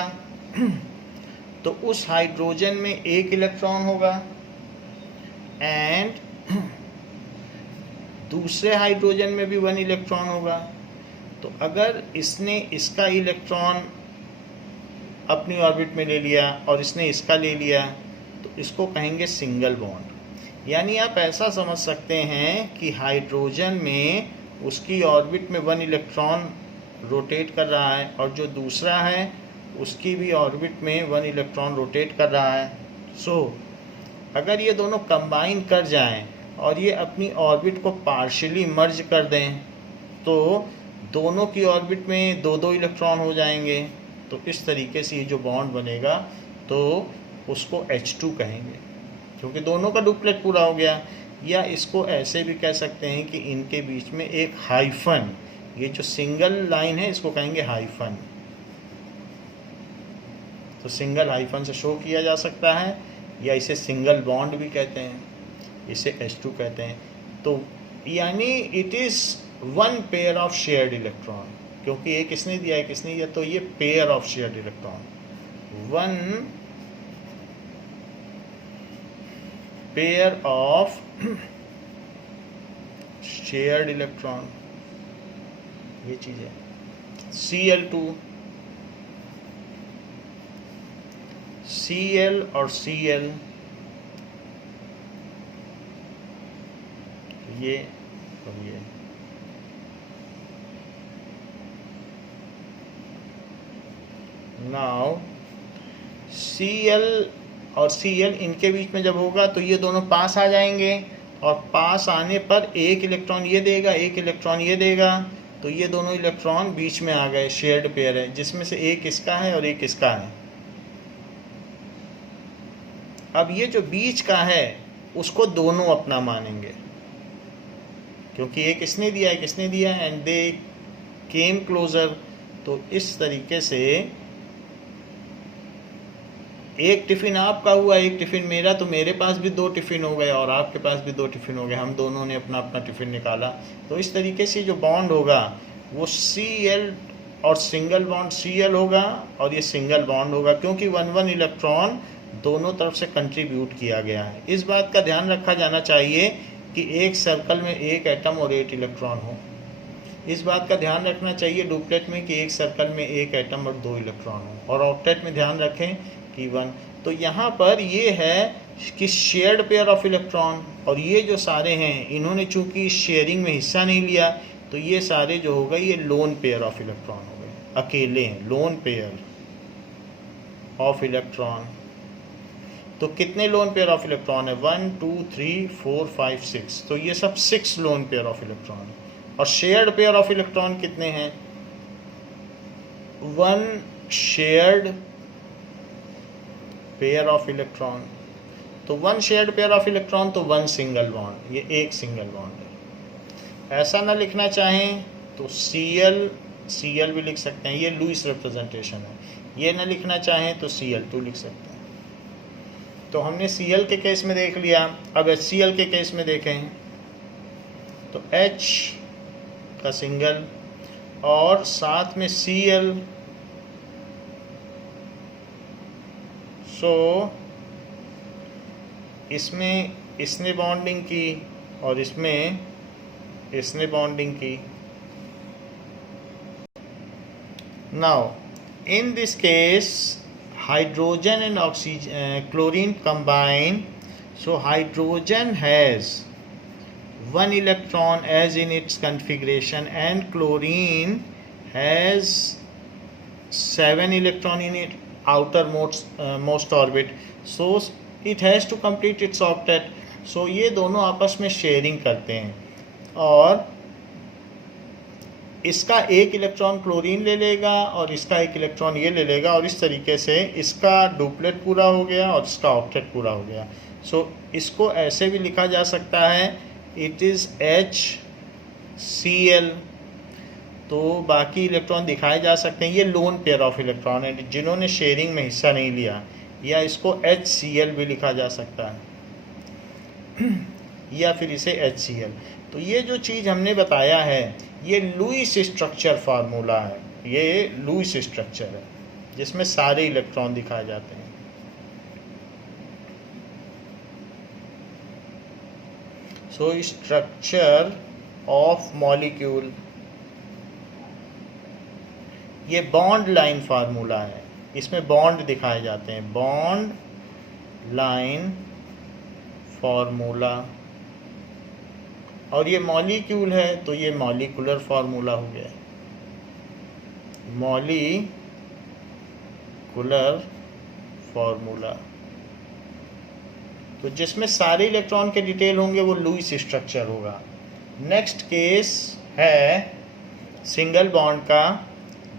तो उस हाइड्रोजन में एक इलेक्ट्रॉन होगा एंड दूसरे हाइड्रोजन में भी 1 इलेक्ट्रॉन होगा। तो अगर इसने इसका इलेक्ट्रॉन अपनी ऑर्बिट में ले लिया और इसने इसका ले लिया तो इसको कहेंगे सिंगल बॉन्ड। यानी आप ऐसा समझ सकते हैं कि हाइड्रोजन में उसकी ऑर्बिट में 1 इलेक्ट्रॉन रोटेट कर रहा है और जो दूसरा है उसकी भी ऑर्बिट में 1 इलेक्ट्रॉन रोटेट कर रहा है। सो अगर ये दोनों कंबाइन कर जाएं और ये अपनी ऑर्बिट को पार्शियली मर्ज कर दें तो दोनों की ऑर्बिट में 2-2 इलेक्ट्रॉन हो जाएंगे। तो इस तरीके से ये जो बॉन्ड बनेगा तो उसको H2 कहेंगे, क्योंकि दोनों का डुप्लेट पूरा हो गया। या इसको ऐसे भी कह सकते हैं कि इनके बीच में एक हाइफन, ये जो सिंगल लाइन है इसको कहेंगे हाइफन। तो सिंगल हाइफन से शो किया जा सकता है, या इसे सिंगल बॉन्ड भी कहते हैं, इसे H2 कहते हैं। तो यानी it is 1 pair of shared electron, क्योंकि एक किसने दिया है किसने दिया, तो ये pair of shared electron, 1 pair of shared electron, ये चीज़ है। Cl2, Cl और Cl, ये और ये। नाउ Cl और Cl इनके बीच में जब होगा तो ये दोनों पास आ जाएंगे, और पास आने पर एक इलेक्ट्रॉन ये देगा, एक इलेक्ट्रॉन ये देगा, तो ये दोनों इलेक्ट्रॉन बीच में आ गए, शेयर्ड पेयर है, जिसमें से एक इसका है और एक इसका है। अब ये जो बीच का है उसको दोनों अपना मानेंगे, क्योंकि एक इसने दिया है किसने दिया है, एंड दे केम क्लोजर। तो इस तरीके से एक टिफ़िन आपका हुआ, एक टिफ़िन मेरा, तो मेरे पास भी 2 टिफ़िन हो गए और आपके पास भी 2 टिफ़िन हो गए, हम दोनों ने अपना अपना टिफ़िन निकाला। तो इस तरीके से जो बॉन्ड होगा वो Cl और सिंगल बॉन्ड Cl होगा, और ये सिंगल बॉन्ड होगा, क्योंकि 1-1 इलेक्ट्रॉन दोनों तरफ से कंट्रीब्यूट किया गया है। इस बात का ध्यान रखा जाना चाहिए कि एक सर्कल में 1 एटम और 8 इलेक्ट्रॉन हो। इस बात का ध्यान रखना चाहिए डुप्लेट में कि एक सर्कल में 1 एटम और 2 इलेक्ट्रॉन हो, और ऑक्टेट में ध्यान रखें कि 1। तो यहाँ पर ये है कि शेयर्ड पेयर ऑफ इलेक्ट्रॉन, और ये जो सारे हैं इन्होंने चूंकि शेयरिंग में हिस्सा नहीं लिया, तो ये सारे जो हो गए ये लोन पेयर ऑफ इलेक्ट्रॉन हो गए, अकेले हैं, लोन पेयर ऑफ इलेक्ट्रॉन। तो कितने लोन पेयर ऑफ इलेक्ट्रॉन है, 1 2 3 4 5 6, तो ये सब 6 लोन पेयर ऑफ इलेक्ट्रॉन है। और शेयर्ड पेयर ऑफ इलेक्ट्रॉन कितने हैं, 1 शेयर्ड पेयर ऑफ इलेक्ट्रॉन। तो 1 शेयर्ड पेयर ऑफ इलेक्ट्रॉन तो 1 सिंगल बॉन्ड, ये एक सिंगल बॉन्ड है। ऐसा ना लिखना चाहें तो Cl भी लिख सकते हैं, ये लुईस रिप्रेजेंटेशन है। ये ना लिखना चाहें तो Cl2 लिख सकते हैं। तो हमने Cl के केस में देख लिया, अब HCl के केस में देखें तो H का सिंगल और साथ में Cl, सो इसमें इसने बॉन्डिंग की और इसमें इसने बॉन्डिंग की। Now in this case hydrogen and chlorine combine, so hydrogen has 1 electron as in its configuration, and chlorine has 7 electron in its outermost orbit, so it has to complete its octet. So ये दोनों आपस में sharing करते हैं, और इसका एक electron chlorine ले लेगा और इसका एक इलेक्ट्रॉन ये ले लेगा, और इस तरीके से इसका डुप्लेट पूरा हो गया और इसका ऑक्टेट पूरा हो गया। सो इसको ऐसे भी लिखा जा सकता है, इट इज़ HCl। तो बाकी इलेक्ट्रॉन दिखाए जा सकते हैं, ये लोन पेयर ऑफ इलेक्ट्रॉन है जिन्होंने शेयरिंग में हिस्सा नहीं लिया, या इसको HCl भी लिखा जा सकता है या फिर इसे HCl। तो ये जो चीज़ हमने बताया है ये लुईस स्ट्रक्चर फार्मूला है, ये लुईस स्ट्रक्चर है जिसमें सारे इलेक्ट्रॉन दिखाए जाते हैं। सो स्ट्रक्चर ऑफ मॉलिक्यूल, ये बॉन्ड लाइन फार्मूला है, इसमें बॉन्ड दिखाए जाते हैं, बॉन्ड लाइन फार्मूला, और ये मॉलिक्यूल है तो ये मॉलिकुलर फार्मूला हो गया, मॉलिकुलर फार्मूला। तो जिसमें सारे इलेक्ट्रॉन के डिटेल होंगे वो लुईस स्ट्रक्चर होगा। नेक्स्ट केस है सिंगल बॉन्ड का,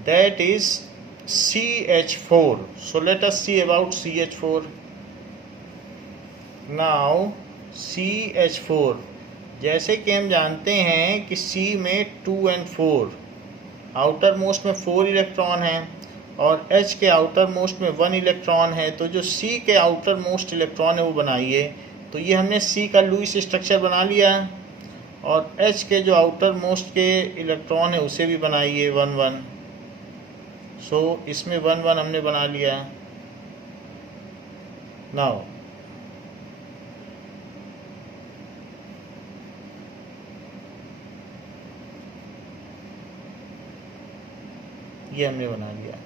that is CH4. So let us see about CH4. Now CH4, जैसे कि हम जानते हैं कि C में 2 and 4, आउटर मोस्ट में 4 इलेक्ट्रॉन हैं और H के आउटर मोस्ट में 1 इलेक्ट्रॉन है। तो जो C के आउटर मोस्ट इलेक्ट्रॉन है वो बनाइए। तो ये हमने C का लुईस स्ट्रक्चर बना लिया, और H के जो आउटर मोस्ट के इलेक्ट्रॉन है उसे भी बनाइए 1 1। सो इसमें 1 1 हमने बना लिया। नाउ ये हमने बना लिया,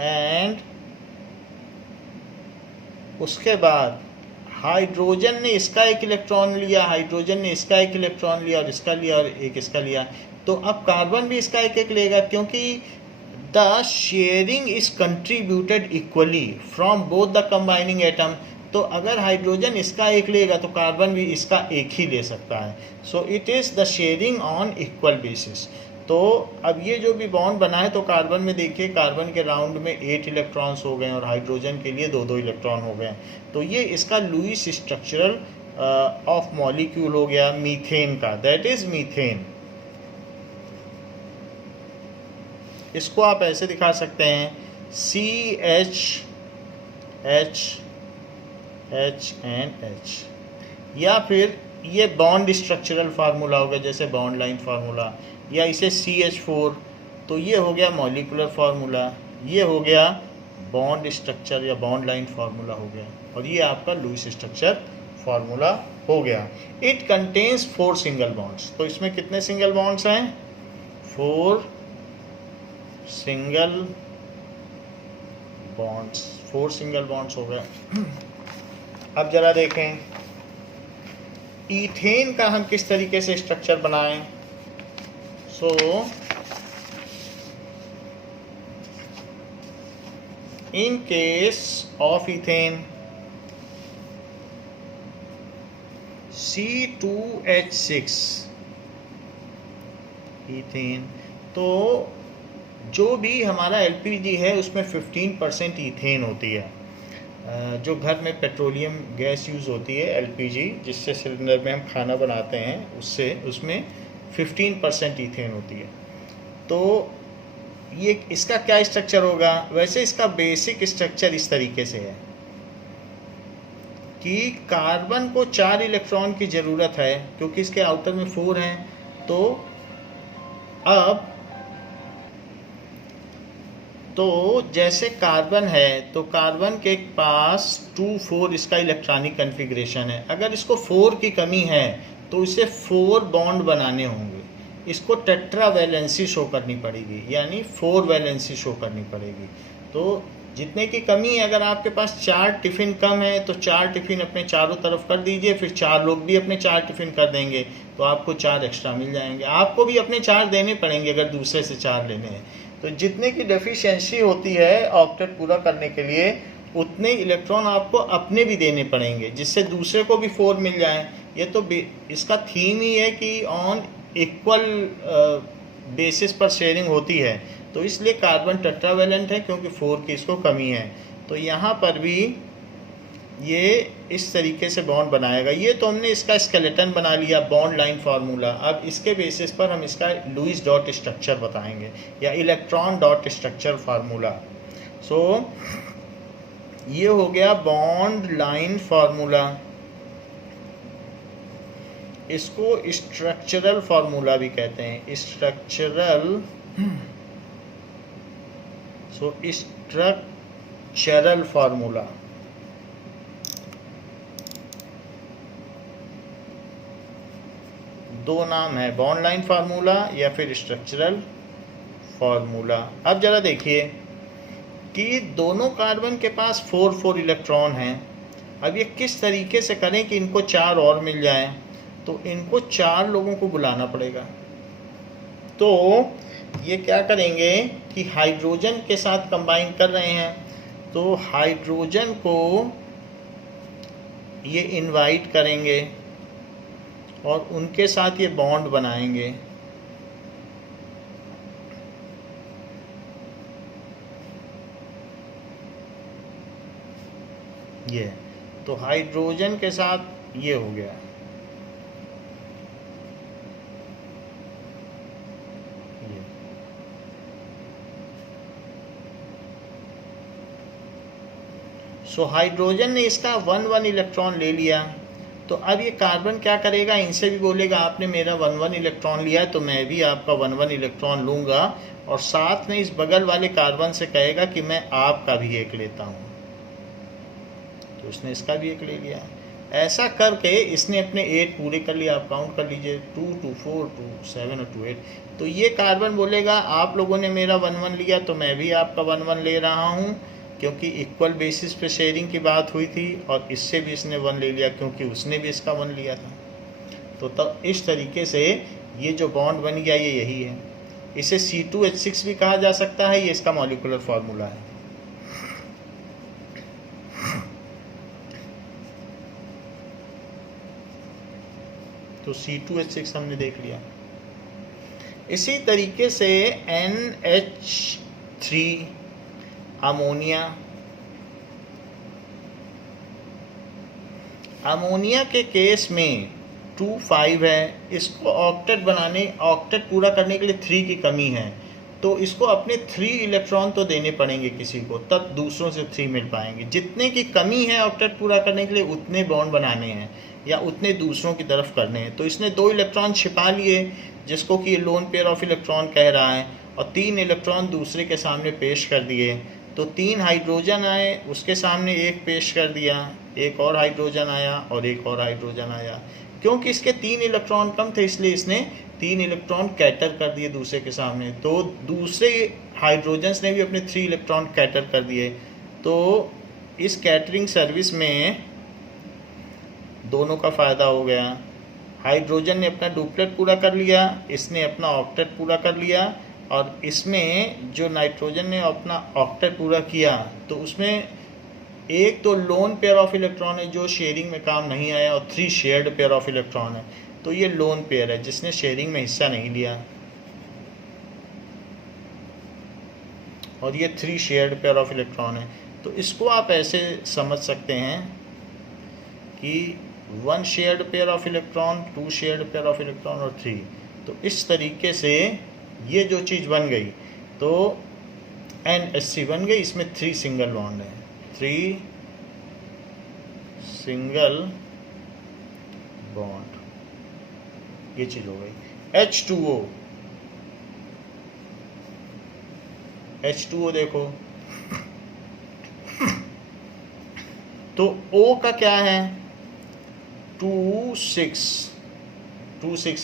एंड उसके बाद हाइड्रोजन ने इसका एक इलेक्ट्रॉन लिया, हाइड्रोजन ने इसका एक इलेक्ट्रॉन लिया और इसका लिया और एक इसका लिया। तो अब कार्बन भी इसका एक एक लेगा, क्योंकि the sharing is contributed equally from both the combining atom. तो अगर हाइड्रोजन इसका एक लेगा तो कार्बन भी इसका एक ही ले सकता है। सो it is the sharing on equal basis. तो अब ये जो भी बॉन्ड बना है, तो कार्बन में देखिए, कार्बन के राउंड में 8 इलेक्ट्रॉन्स हो गए और हाइड्रोजन के लिए 2 2 इलेक्ट्रॉन हो गए। तो ये इसका लुईस स्ट्रक्चरल ऑफ मॉलिक्यूल हो गया मीथेन का, दैट इज मीथेन। इसको आप ऐसे दिखा सकते हैं CH H H and H, या फिर ये बॉन्ड स्ट्रक्चरल फार्मूला होगा जैसे बॉन्ड लाइन फार्मूला, या इसे CH4। तो ये हो गया मॉलिकुलर फार्मूला, ये हो गया बॉन्ड स्ट्रक्चर या बॉन्ड लाइन फार्मूला हो गया, और ये आपका लुईस स्ट्रक्चर फार्मूला हो गया। It contains 4 single bonds. तो इसमें कितने सिंगल बॉन्ड्स हैं? 4 सिंगल बॉन्ड्स, 4 सिंगल बॉन्ड्स हो गए। अब जरा देखें ईथेन का हम किस तरीके से स्ट्रक्चर बनाएं। सो in case of ethane, C2H6 ethane, तो जो भी हमारा LPG है उसमें 15% ईथेन होती है। जो घर में पेट्रोलियम गैस यूज़ होती है LPG, जिससे सिलेंडर में हम खाना बनाते हैं, उसमें 15% ईथेन होती है। तो ये इसका क्या स्ट्रक्चर होगा? वैसे इसका बेसिक स्ट्रक्चर इस तरीके से है कि कार्बन को 4 इलेक्ट्रॉन की ज़रूरत है, क्योंकि इसके आउटर में 4 हैं। तो अब जैसे कार्बन है, तो कार्बन के पास 2 4 इसका इलेक्ट्रॉनिक कन्फिग्रेशन है। अगर इसको 4 की कमी है तो इसे 4 बॉन्ड बनाने होंगे, इसको टेट्रा वैलेंसी शो करनी पड़ेगी, यानी 4 वैलेंसी शो करनी पड़ेगी। तो जितने की कमी है, अगर आपके पास 4 टिफ़िन कम है तो 4 टिफ़िन अपने चारों तरफ कर दीजिए, फिर 4 लोग भी अपने 4 टिफ़िन कर देंगे तो आपको 4 एक्स्ट्रा मिल जाएंगे। आपको भी अपने 4 देने पड़ेंगे अगर दूसरे से 4 लेने हैं। तो जितने की डेफिशिएंसी होती है ऑक्टेट पूरा करने के लिए, उतने इलेक्ट्रॉन आपको अपने भी देने पड़ेंगे, जिससे दूसरे को भी 4 मिल जाए। ये तो इसका थीम ही है कि ऑन इक्वल बेसिस पर शेयरिंग होती है। तो इसलिए कार्बन टेट्रावैलेंट है, क्योंकि 4 की इसको कमी है। तो यहाँ पर भी ये इस तरीके से बॉन्ड बनाएगा। ये तो हमने इसका स्केलेटन बना लिया, बॉन्ड लाइन फार्मूला। अब इसके बेसिस पर हम इसका लुईस डॉट स्ट्रक्चर बताएंगे या इलेक्ट्रॉन डॉट स्ट्रक्चर फार्मूला। सो ये हो गया बॉन्ड लाइन फार्मूला। इसको स्ट्रक्चरल फार्मूला भी कहते हैं, स्ट्रक्चरल। सो स्ट्रक्चरल फार्मूला। दो नाम है, बॉन्ड लाइन फार्मूला या फिर स्ट्रक्चरल फार्मूला। अब जरा देखिए कि दोनों कार्बन के पास 4 4 इलेक्ट्रॉन हैं, अब ये किस तरीके से करें कि इनको 4 और मिल जाएं? तो इनको 4 लोगों को बुलाना पड़ेगा। तो ये क्या करेंगे कि हाइड्रोजन के साथ कंबाइन कर रहे हैं, तो हाइड्रोजन को ये इनवाइट करेंगे और उनके साथ ये बॉन्ड बनाएंगे। ये तो हाइड्रोजन के साथ ये हो गया। सो हाइड्रोजन ने इसका 1 इलेक्ट्रॉन ले लिया। तो अब ये कार्बन क्या करेगा, इनसे भी बोलेगा आपने मेरा 1 इलेक्ट्रॉन लिया तो मैं भी आपका 1 इलेक्ट्रॉन लूँगा, और साथ में इस बगल वाले कार्बन से कहेगा कि मैं आपका भी एक लेता हूँ। तो उसने इसका भी एक ले लिया। ऐसा करके इसने अपने 8 पूरे कर लिए। आप काउंट कर लीजिए, 2 2 4 2 7 और 2 8। तो ये कार्बन बोलेगा आप लोगों ने मेरा 1 लिया तो मैं भी आपका 1 ले रहा हूँ, क्योंकि इक्वल बेसिस पे शेयरिंग की बात हुई थी, और इससे भी इसने 1 ले लिया क्योंकि उसने भी इसका 1 लिया था। तो तब इस तरीके से ये जो बॉन्ड बन गया ये यही है। इसे C2H6 भी कहा जा सकता है, ये इसका मॉलिक्यूलर फार्मूला है। तो C2H6 हमने देख लिया। इसी तरीके से NH3 अमोनिया के केस में 2 5 है। इसको ऑक्टेट पूरा करने के लिए 3 की कमी है, तो इसको अपने 3 इलेक्ट्रॉन तो देने पड़ेंगे किसी को, तब दूसरों से 3 मिल पाएंगे। जितने की कमी है ऑक्टेट पूरा करने के लिए उतने बॉन्ड बनाने हैं या उतने दूसरों की तरफ करने हैं। तो इसने 2 इलेक्ट्रॉन छिपा लिए जिसको कि लोन पेयर ऑफ इलेक्ट्रॉन कह रहा है, और 3 इलेक्ट्रॉन दूसरे के सामने पेश कर दिए। तो 3 हाइड्रोजन आए, उसके सामने एक पेश कर दिया, एक और हाइड्रोजन आया और एक और हाइड्रोजन आया। क्योंकि इसके 3 इलेक्ट्रॉन कम थे इसलिए इसने 3 इलेक्ट्रॉन कैटर कर दिए दूसरे के सामने। तो दूसरे हाइड्रोजन्स ने भी अपने 3 इलेक्ट्रॉन कैटर कर दिए। तो इस कैटरिंग सर्विस में दोनों का फ़ायदा हो गया। हाइड्रोजन ने अपना डुप्लेट पूरा कर लिया, इसने अपना ऑक्टेट पूरा कर लिया, और इसमें जो नाइट्रोजन ने अपना ऑक्टेट पूरा किया तो उसमें एक तो लोन पेयर ऑफ इलेक्ट्रॉन है जो शेयरिंग में काम नहीं आया, और 3 शेयर्ड पेयर ऑफ इलेक्ट्रॉन है। तो ये लोन पेयर है जिसने शेयरिंग में हिस्सा नहीं लिया, और ये 3 शेयर्ड पेयर ऑफ इलेक्ट्रॉन है। तो इसको आप ऐसे समझ सकते हैं कि 1 shared pair of electron, 2 shared pair of electron और 3। तो इस तरीके से ये जो चीज़ बन गई तो NH3 बन गई। इसमें 3 सिंगल बॉन्ड है, 3 सिंगल बॉन्ड, ये चीज़ हो गई। H2O देखो, तो O का क्या है, 2 6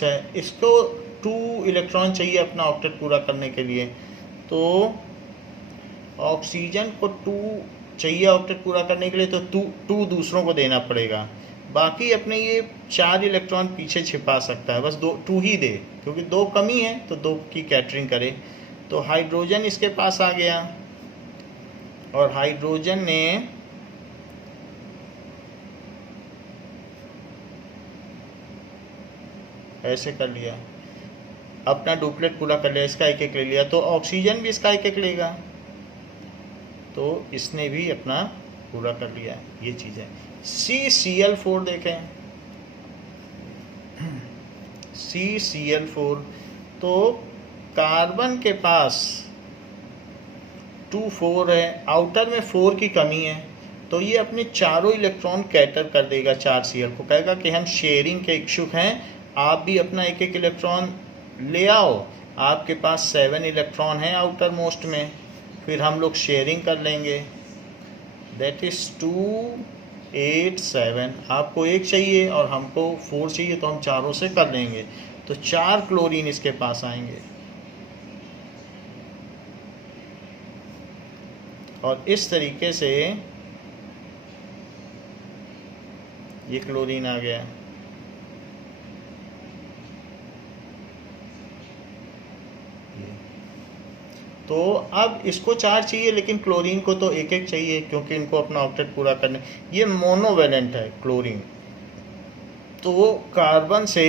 है। इसको 2 इलेक्ट्रॉन चाहिए अपना ऑक्टेट पूरा करने के लिए। तो ऑक्सीजन को 2 चाहिए ऑक्टेट पूरा करने के लिए, तो 2 दूसरों को देना पड़ेगा। बाकी अपने ये 4 इलेक्ट्रॉन पीछे छिपा सकता है, बस 2 ही दे, क्योंकि 2 कमी है तो 2 की कैटरिंग करे। तो हाइड्रोजन इसके पास आ गया, और हाइड्रोजन ने ऐसे कर लिया, अपना डुप्लेट पूरा कर लिया, इसका एक एक ले लिया। तो ऑक्सीजन भी इसका एक एक लेगा, तो इसने भी अपना पूरा कर लिया। ये चीज़ है। CCl4 देखें, CCl4, तो कार्बन के पास 2 4 है, आउटर में 4 की कमी है, तो ये अपने चारों इलेक्ट्रॉन कैटर कर देगा 4 Cl को, कहेगा कि हम शेयरिंग के इच्छुक हैं, आप भी अपना एक एक इलेक्ट्रॉन ले आओ। आपके पास 7 इलेक्ट्रॉन हैं आउटर मोस्ट में, फिर हम लोग शेयरिंग कर लेंगे। That is 2 8 7। आपको 1 चाहिए और हमको 4 चाहिए, तो हम चारों से कर लेंगे। तो 4 क्लोरीन इसके पास आएंगे, और इस तरीके से ये क्लोरीन आ गया। तो अब इसको 4 चाहिए, लेकिन क्लोरीन को तो एक एक चाहिए, क्योंकि इनको अपना ऑक्टेट पूरा करने। ये मोनोवेलेंट है क्लोरीन, तो कार्बन से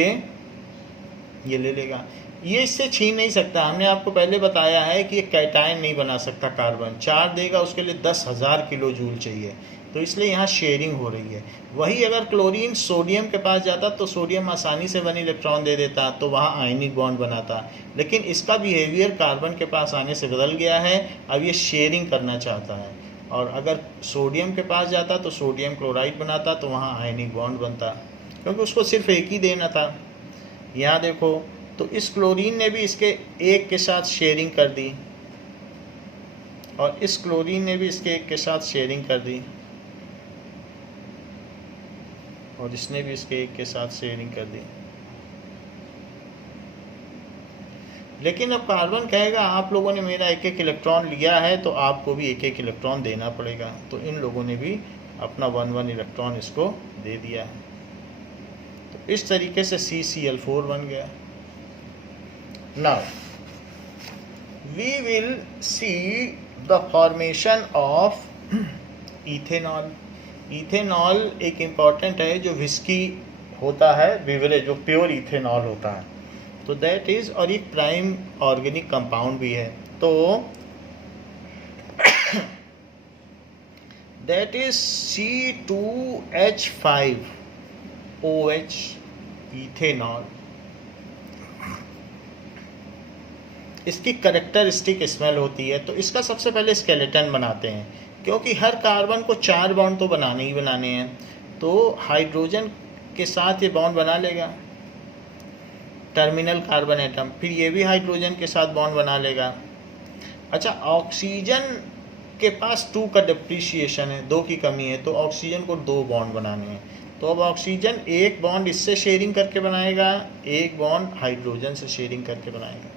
ये ले लेगा। ये इससे छीन नहीं सकता। हमने आपको पहले बताया है कि ये कैटायन नहीं बना सकता। कार्बन 4 देगा, उसके लिए 10,000 किलो जूल चाहिए, तो इसलिए यहाँ शेयरिंग हो रही है। वही अगर क्लोरीन सोडियम के पास जाता तो सोडियम आसानी से 1 इलेक्ट्रॉन दे देता, तो वहाँ आयनिक बॉन्ड बनाता। लेकिन इसका बिहेवियर कार्बन के पास आने से बदल गया है, अब ये शेयरिंग करना चाहता है। और अगर सोडियम के पास जाता तो सोडियम क्लोराइड बनाता, तो वहाँ आयनिक बॉन्ड बनता, क्योंकि उसको सिर्फ एक ही देना था। यहाँ देखो, तो इस क्लोरीन ने भी इसके एक के साथ शेयरिंग कर दी, और इस क्लोरीन ने भी इसके एक के साथ शेयरिंग कर दी, और इसने भी इसके एक के साथ शेयरिंग कर दी। लेकिन अब कार्बन कहेगा आप लोगों ने मेरा एक एक इलेक्ट्रॉन लिया है, तो आपको भी एक एक इलेक्ट्रॉन देना पड़ेगा। तो इन लोगों ने भी अपना 1 इलेक्ट्रॉन इसको दे दिया है। तो इस तरीके से CCl4 बन गया। Now we will see the formation of ethanol. Ethanol एक इम्पॉर्टेंट है जो विस्की होता है, बेवरेज, जो प्योर इथेनॉल होता है। तो दैट इज, और एक प्राइम ऑर्गेनिक कंपाउंड भी है। तो दैट इज C2H5OH इथेनॉल। इसकी कैरेक्टरिस्टिक स्मेल होती है। तो इसका सबसे पहले स्केलेटन बनाते हैं, क्योंकि हर कार्बन को 4 बॉन्ड तो बनाने ही बनाने हैं। तो हाइड्रोजन के साथ ये बॉन्ड बना लेगा, टर्मिनल कार्बन एटम। फिर ये भी हाइड्रोजन के साथ बॉन्ड बना लेगा। अच्छा, ऑक्सीजन के पास 2 का डिप्रीशिएशन है, 2 की कमी है, तो ऑक्सीजन को 2 बॉन्ड बनाने हैं। तो अब ऑक्सीजन एक बॉन्ड इससे शेयरिंग करके बनाएगा, एक बॉन्ड हाइड्रोजन से शेयरिंग करके बनाएगा।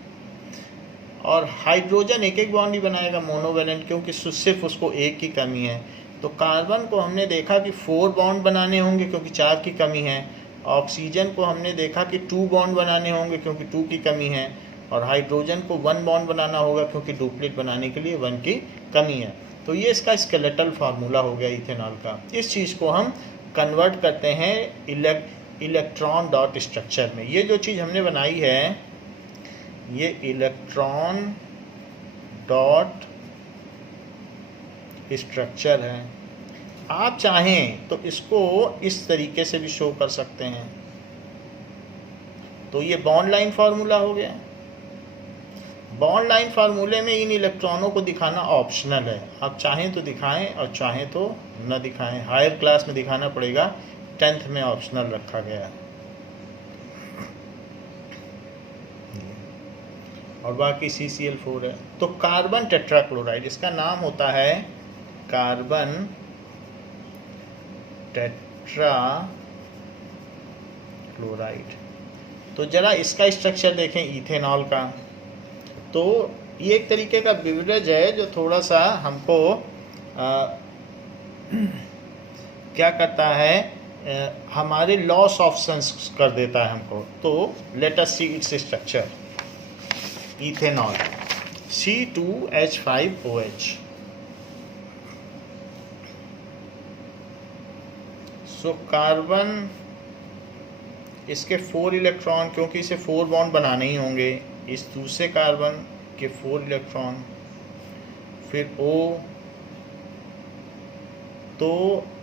और हाइड्रोजन एक एक बॉन्ड ही बनाएगा मोनोवेलेंट, क्योंकि सिर्फ उसको एक की कमी है। तो कार्बन को हमने देखा कि 4 बॉन्ड बनाने होंगे, क्योंकि 4 की कमी है। ऑक्सीजन को हमने देखा कि 2 बॉन्ड बनाने होंगे, क्योंकि 2 की कमी है। और हाइड्रोजन को 1 बॉन्ड बनाना होगा, क्योंकि डुप्लेट बनाने के लिए 1 की कमी है। तो ये इसका स्केलेटल फार्मूला हो गया इथेनॉल का। इस चीज़ को हम कन्वर्ट करते हैं इलेक्ट्रॉन डॉट स्ट्रक्चर में। ये जो चीज़ हमने बनाई है, ये इलेक्ट्रॉन डॉट स्ट्रक्चर है। आप चाहें तो इसको इस तरीके से भी शो कर सकते हैं। तो ये बॉन्ड लाइन फार्मूला हो गया। बॉन्ड लाइन फार्मूले में इन इलेक्ट्रॉनों को दिखाना ऑप्शनल है। आप चाहें तो दिखाएं और चाहें तो न दिखाएं। हायर क्लास में दिखाना पड़ेगा, 10th में ऑप्शनल रखा गया है। और बाकी CCl4 है। तो कार्बन टेट्राक्लोराइड, इसका नाम होता है कार्बन टेट्राक्लोराइड। तो जरा इसका स्ट्रक्चर देखें इथेनॉल का। तो ये एक तरीके का बेवरेज है जो थोड़ा सा हमको क्या करता है, हमारे लॉस ऑफ सेंस कर देता है हमको। तो late us see its structure. Ethanol C2H5OH। So carbon, इसके 4 इलेक्ट्रॉन, क्योंकि इसे 4 बॉन्ड बनाने ही होंगे। इस दूसरे कार्बन के 4 इलेक्ट्रॉन, फिर O। तो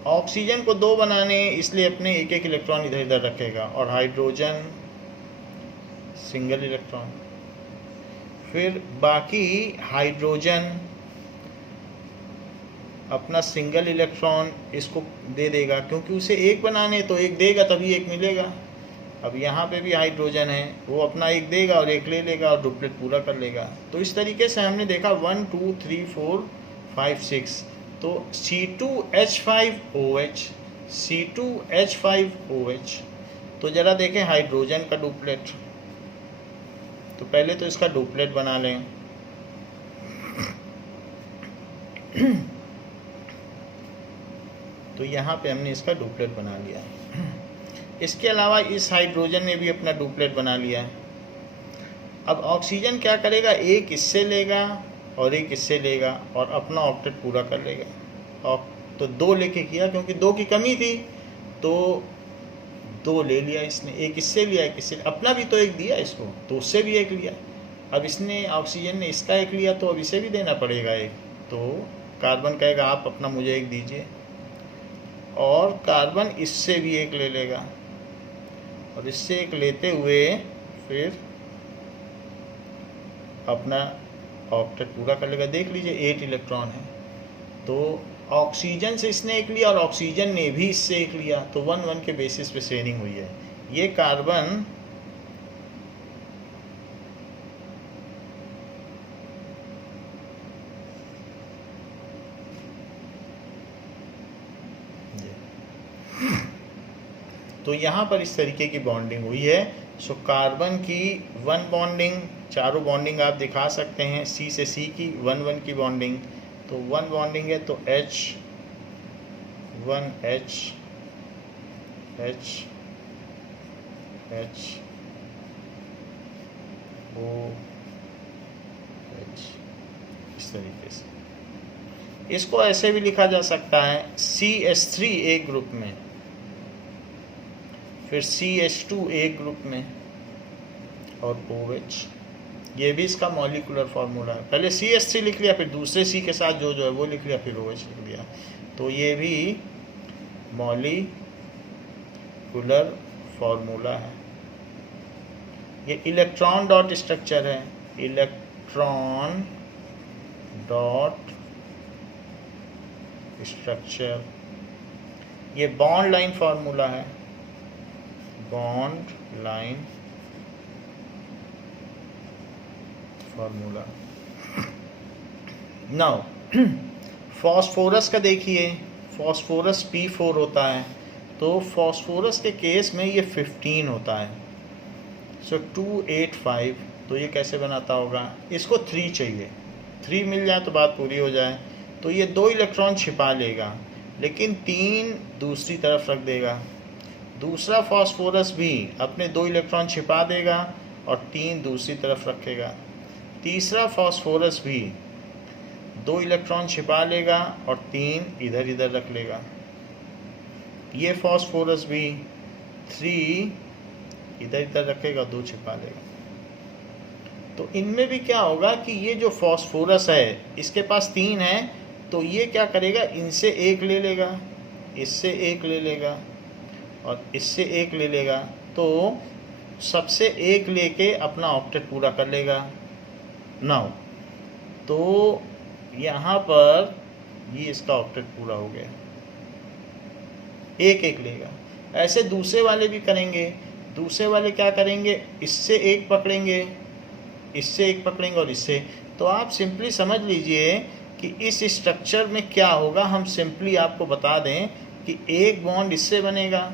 ऑक्सीजन को 2 बनाने, इसलिए अपने एक एक इलेक्ट्रॉन इधर इधर रखेगा। और हाइड्रोजन सिंगल इलेक्ट्रॉन। फिर बाकी हाइड्रोजन अपना सिंगल इलेक्ट्रॉन इसको दे देगा, क्योंकि उसे एक बनाने, तो एक देगा तभी एक मिलेगा। अब यहाँ पे भी हाइड्रोजन है, वो अपना एक देगा और एक ले लेगा और डुप्लेट पूरा कर लेगा। तो इस तरीके से हमने देखा 1 2 3 4 5 6। तो C2H5OH, C2H5OH। तो ज़रा देखें हाइड्रोजन का डुप्लेट। तो पहले तो इसका डुप्लेट बना लें। तो यहाँ पे हमने इसका डुप्लेट बना लिया है। इसके अलावा इस हाइड्रोजन ने भी अपना डुप्लेट बना लिया है। अब ऑक्सीजन क्या करेगा, एक इससे लेगा और एक इससे लेगा और अपना ऑक्टेट पूरा कर लेगा। और तो 2 लेके किया, क्योंकि 2 की कमी थी तो 2 ले लिया इसने, एक इससे लिया एक इससे, अपना भी तो एक दिया इसको, तो उससे भी एक लिया। अब इसने ऑक्सीजन ने इसका एक लिया तो अब इसे भी देना पड़ेगा एक। तो कार्बन कहेगा आप अपना मुझे एक दीजिए, और कार्बन इससे भी एक ले लेगा और इससे एक लेते हुए फिर अपना ऑक्टेट पूरा कर लेगा। देख लीजिए 8 इलेक्ट्रॉन है, तो ऑक्सीजन से इसने एक लिया और ऑक्सीजन ने भी इससे एक लिया, तो 1-1 के बेसिस पे शेयरिंग हुई है। ये कार्बन तो यहाँ पर इस तरीके की बॉन्डिंग हुई है। सो कार्बन की 1 बॉन्डिंग, चारों बॉन्डिंग आप दिखा सकते हैं, सी से सी की 1-1 की बॉन्डिंग, तो 1 बॉन्डिंग है तो H 1H H H O H, इस तरीके से। इसको ऐसे भी लिखा जा सकता है CH3 एक ग्रुप में, फिर CH2 एक ग्रुप में और OH, ये भी इसका मॉलिक्यूलर फार्मूला है। पहले CH3 लिख लिया, फिर दूसरे C के साथ जो है वो लिख लिया, फिर OH लिख लिया, तो ये भी मॉलिक्यूलर फार्मूला है। ये इलेक्ट्रॉन डॉट स्ट्रक्चर है, इलेक्ट्रॉन डॉट स्ट्रक्चर। ये बॉन्ड लाइन फार्मूला है, bond line formula. Now phosphorus का देखिए, फॉस्फोरस P4 होता है, तो फॉस्फोरस के केस में ये 15 होता है। सो 285, तो ये कैसे बनाता होगा, इसको 3 चाहिए, 3 मिल जाए तो बात पूरी हो जाए। तो ये 2 इलेक्ट्रॉन छिपा लेगा, लेकिन 3 दूसरी तरफ रख देगा। दूसरा फॉस्फोरस भी अपने 2 इलेक्ट्रॉन छिपा देगा और 3 दूसरी तरफ रखेगा। तीसरा फॉस्फोरस भी 2 इलेक्ट्रॉन छिपा लेगा और 3 इधर इधर रख लेगा। ये फॉस्फोरस भी 3 इधर इधर रखेगा, 2 छिपा लेगा। तो इनमें भी क्या होगा कि ये जो फॉस्फोरस है इसके पास 3 है, तो ये क्या करेगा, इनसे एक ले लेगा, इससे एक ले लेगा और इससे एक ले लेगा, तो सबसे एक लेके अपना ऑक्टेट पूरा कर लेगा। नाउ तो यहाँ पर ये इसका ऑक्टेट पूरा हो गया, एक एक लेगा। ऐसे दूसरे वाले भी करेंगे, दूसरे वाले क्या करेंगे, इससे एक पकड़ेंगे, इससे एक पकड़ेंगे और इससे। तो आप सिंपली समझ लीजिए कि इस स्ट्रक्चर में क्या होगा। हम सिंपली आपको बता दें कि एक बॉन्ड इससे बनेगा,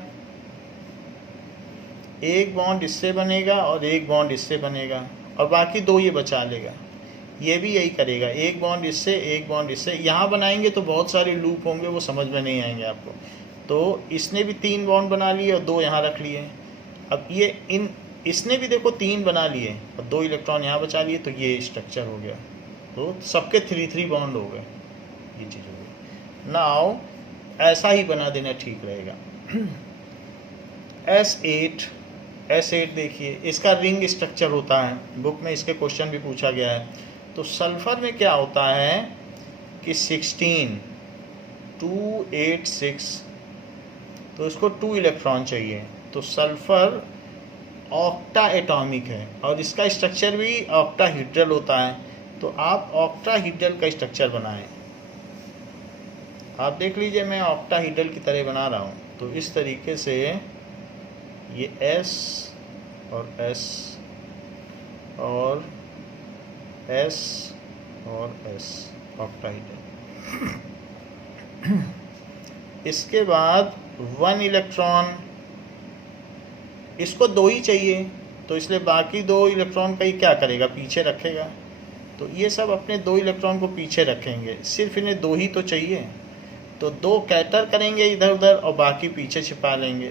एक बॉन्ड इससे बनेगा और एक बॉन्ड इससे बनेगा, और बाकी 2 ये बचा लेगा। ये भी यही करेगा, एक बॉन्ड इससे एक बॉन्ड इससे। यहाँ बनाएंगे तो बहुत सारे लूप होंगे, वो समझ में नहीं आएंगे आपको। तो इसने भी 3 बॉन्ड बना लिए और 2 यहाँ रख लिए। अब ये इसने भी देखो 3 बना लिए और 2 इलेक्ट्रॉन यहाँ बचा लिए, तो ये स्ट्रक्चर हो गया। तो सबके 3-3 बॉन्ड हो गए, ये चीज़ हो गई। नाउ ऐसा ही बना देना ठीक रहेगा। S8 देखिए, इसका रिंग स्ट्रक्चर होता है, बुक में इसके क्वेश्चन भी पूछा गया है। तो सल्फर में क्या होता है कि 16 286, तो इसको 2 इलेक्ट्रॉन चाहिए। तो सल्फर ऑक्टा एटॉमिक है और इसका स्ट्रक्चर भी ऑक्टाहीड्रल होता है। तो आप ऑक्टाहीड्रल का स्ट्रक्चर बनाएं। आप देख लीजिए, मैं ऑक्टाहीड्रल की तरह बना रहा हूँ। तो इस तरीके से ये S और S और S और S ऑक्टाहीड्रल। इसके बाद 1 इलेक्ट्रॉन, इसको 2 ही चाहिए, तो इसलिए बाकी 2 इलेक्ट्रॉन का ही क्या करेगा, पीछे रखेगा। तो ये सब अपने 2 इलेक्ट्रॉन को पीछे रखेंगे, सिर्फ इन्हें 2 ही तो चाहिए। तो 2 कैटर करेंगे इधर उधर और बाकी पीछे छिपा लेंगे,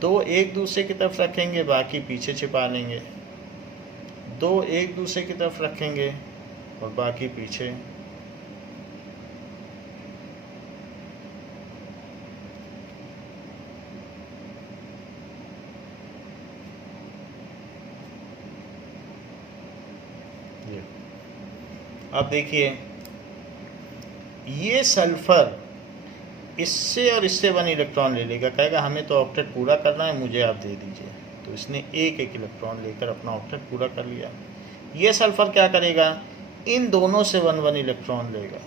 2 एक दूसरे की तरफ रखेंगे, बाकी पीछे छिपा लेंगे, 2 एक दूसरे की तरफ रखेंगे और बाकी पीछे। अब देखिए ये सल्फर इससे और इससे 1 इलेक्ट्रॉन ले लेगा, कहेगा हमें तो ऑक्टेट पूरा करना है, मुझे आप दे दीजिए। तो इसने एक एक इलेक्ट्रॉन लेकर अपना ऑक्टेट पूरा कर लिया। ये सल्फर क्या करेगा, इन दोनों से 1 इलेक्ट्रॉन लेगा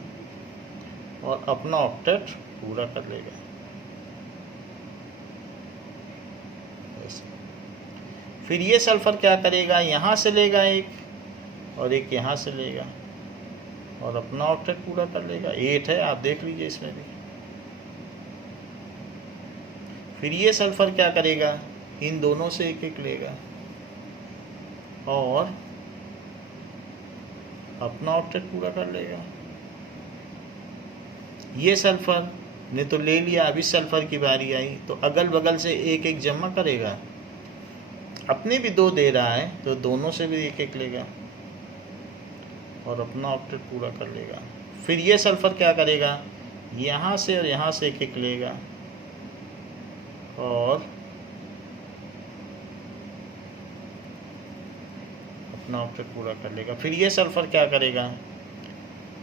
और अपना ऑक्टेट पूरा कर लेगा। फिर ये सल्फर क्या करेगा, यहाँ से लेगा एक और एक यहाँ से लेगा और अपना ऑक्टेट पूरा कर लेगा। 8 है, आप देख लीजिए इसमें भी। फिर ये सल्फर क्या करेगा, इन दोनों से एक एक लेगा और अपना ऑक्टेट पूरा कर लेगा। ये सल्फर ने तो ले लिया, अभी सल्फर की बारी आई तो अगल बगल से एक एक जमा करेगा, अपने भी 2 दे रहा है तो दोनों से भी एक एक लेगा और अपना ऑक्टेट पूरा कर लेगा। फिर ये सल्फर क्या करेगा, यहाँ से और यहाँ से एक एक लेगा और अपना ऑक्टेट पूरा कर लेगा। फिर ये सल्फर क्या करेगा,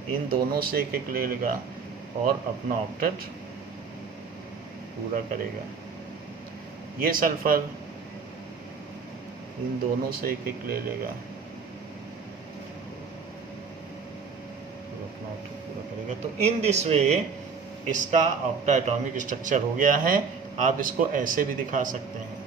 इन दोनों से एक एक ले लेगा और अपना ऑक्टेट पूरा करेगा। ये सल्फर इन दोनों से एक एक ले लेगा और अपना ऑक्टेट पूरा करेगा। तो इन दिस वे इसका ऑक्टा एटॉमिक स्ट्रक्चर हो गया है। आप इसको ऐसे भी दिखा सकते हैं।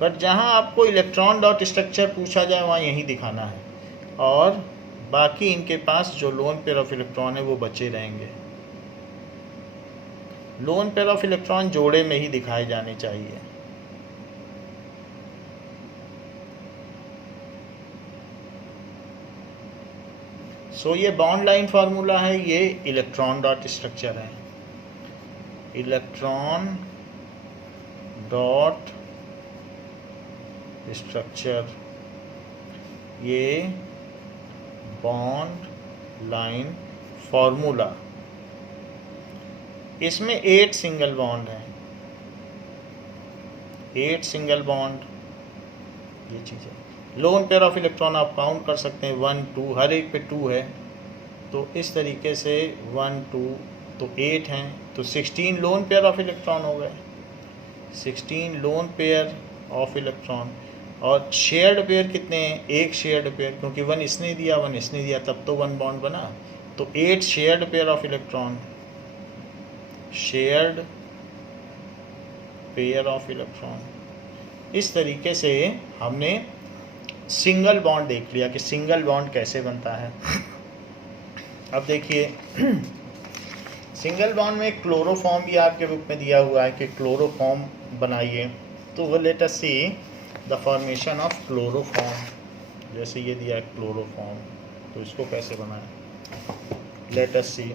बट जहाँ आपको इलेक्ट्रॉन डॉट स्ट्रक्चर पूछा जाए वहाँ यही दिखाना है और बाकी इनके पास जो लोन पेयर ऑफ इलेक्ट्रॉन है वो बचे रहेंगे। लोन पेयर ऑफ इलेक्ट्रॉन जोड़े में ही दिखाए जाने चाहिए। सो ये बॉन्ड लाइन फार्मूला है, ये इलेक्ट्रॉन डॉट स्ट्रक्चर है। इलेक्ट्रॉन डॉट स्ट्रक्चर, ये बॉन्ड लाइन फार्मूला। इसमें 8 सिंगल बॉन्ड हैं, 8 सिंगल बॉन्ड, ये चीज़ है। लोन पेयर ऑफ इलेक्ट्रॉन आप काउंट कर सकते हैं, 1 2, हर एक पे 2 है तो इस तरीके से 1 2 तो 8 हैं तो 16 लोन पेयर ऑफ इलेक्ट्रॉन हो गए, 16 लोन पेयर ऑफ इलेक्ट्रॉन। और शेयर्ड पेयर कितने हैं, एक शेयर्ड पेयर, क्योंकि 1 इसने दिया 1 इसने दिया तब तो 1 बॉन्ड बना। तो 8 shared pair of electron, shared pair of electron. इस तरीके से हमने सिंगल बॉन्ड देख लिया कि सिंगल बॉन्ड कैसे बनता है। अब देखिए सिंगल बॉन्ड में क्लोरोफॉर्म भी आपके बुक में दिया हुआ है कि क्लोरोफॉर्म बनाइए। तो वो late us C the formation of chloroform. जैसे ये दिया है क्लोरोफॉर्म, तो इसको कैसे बनाएं, लेट अस सी।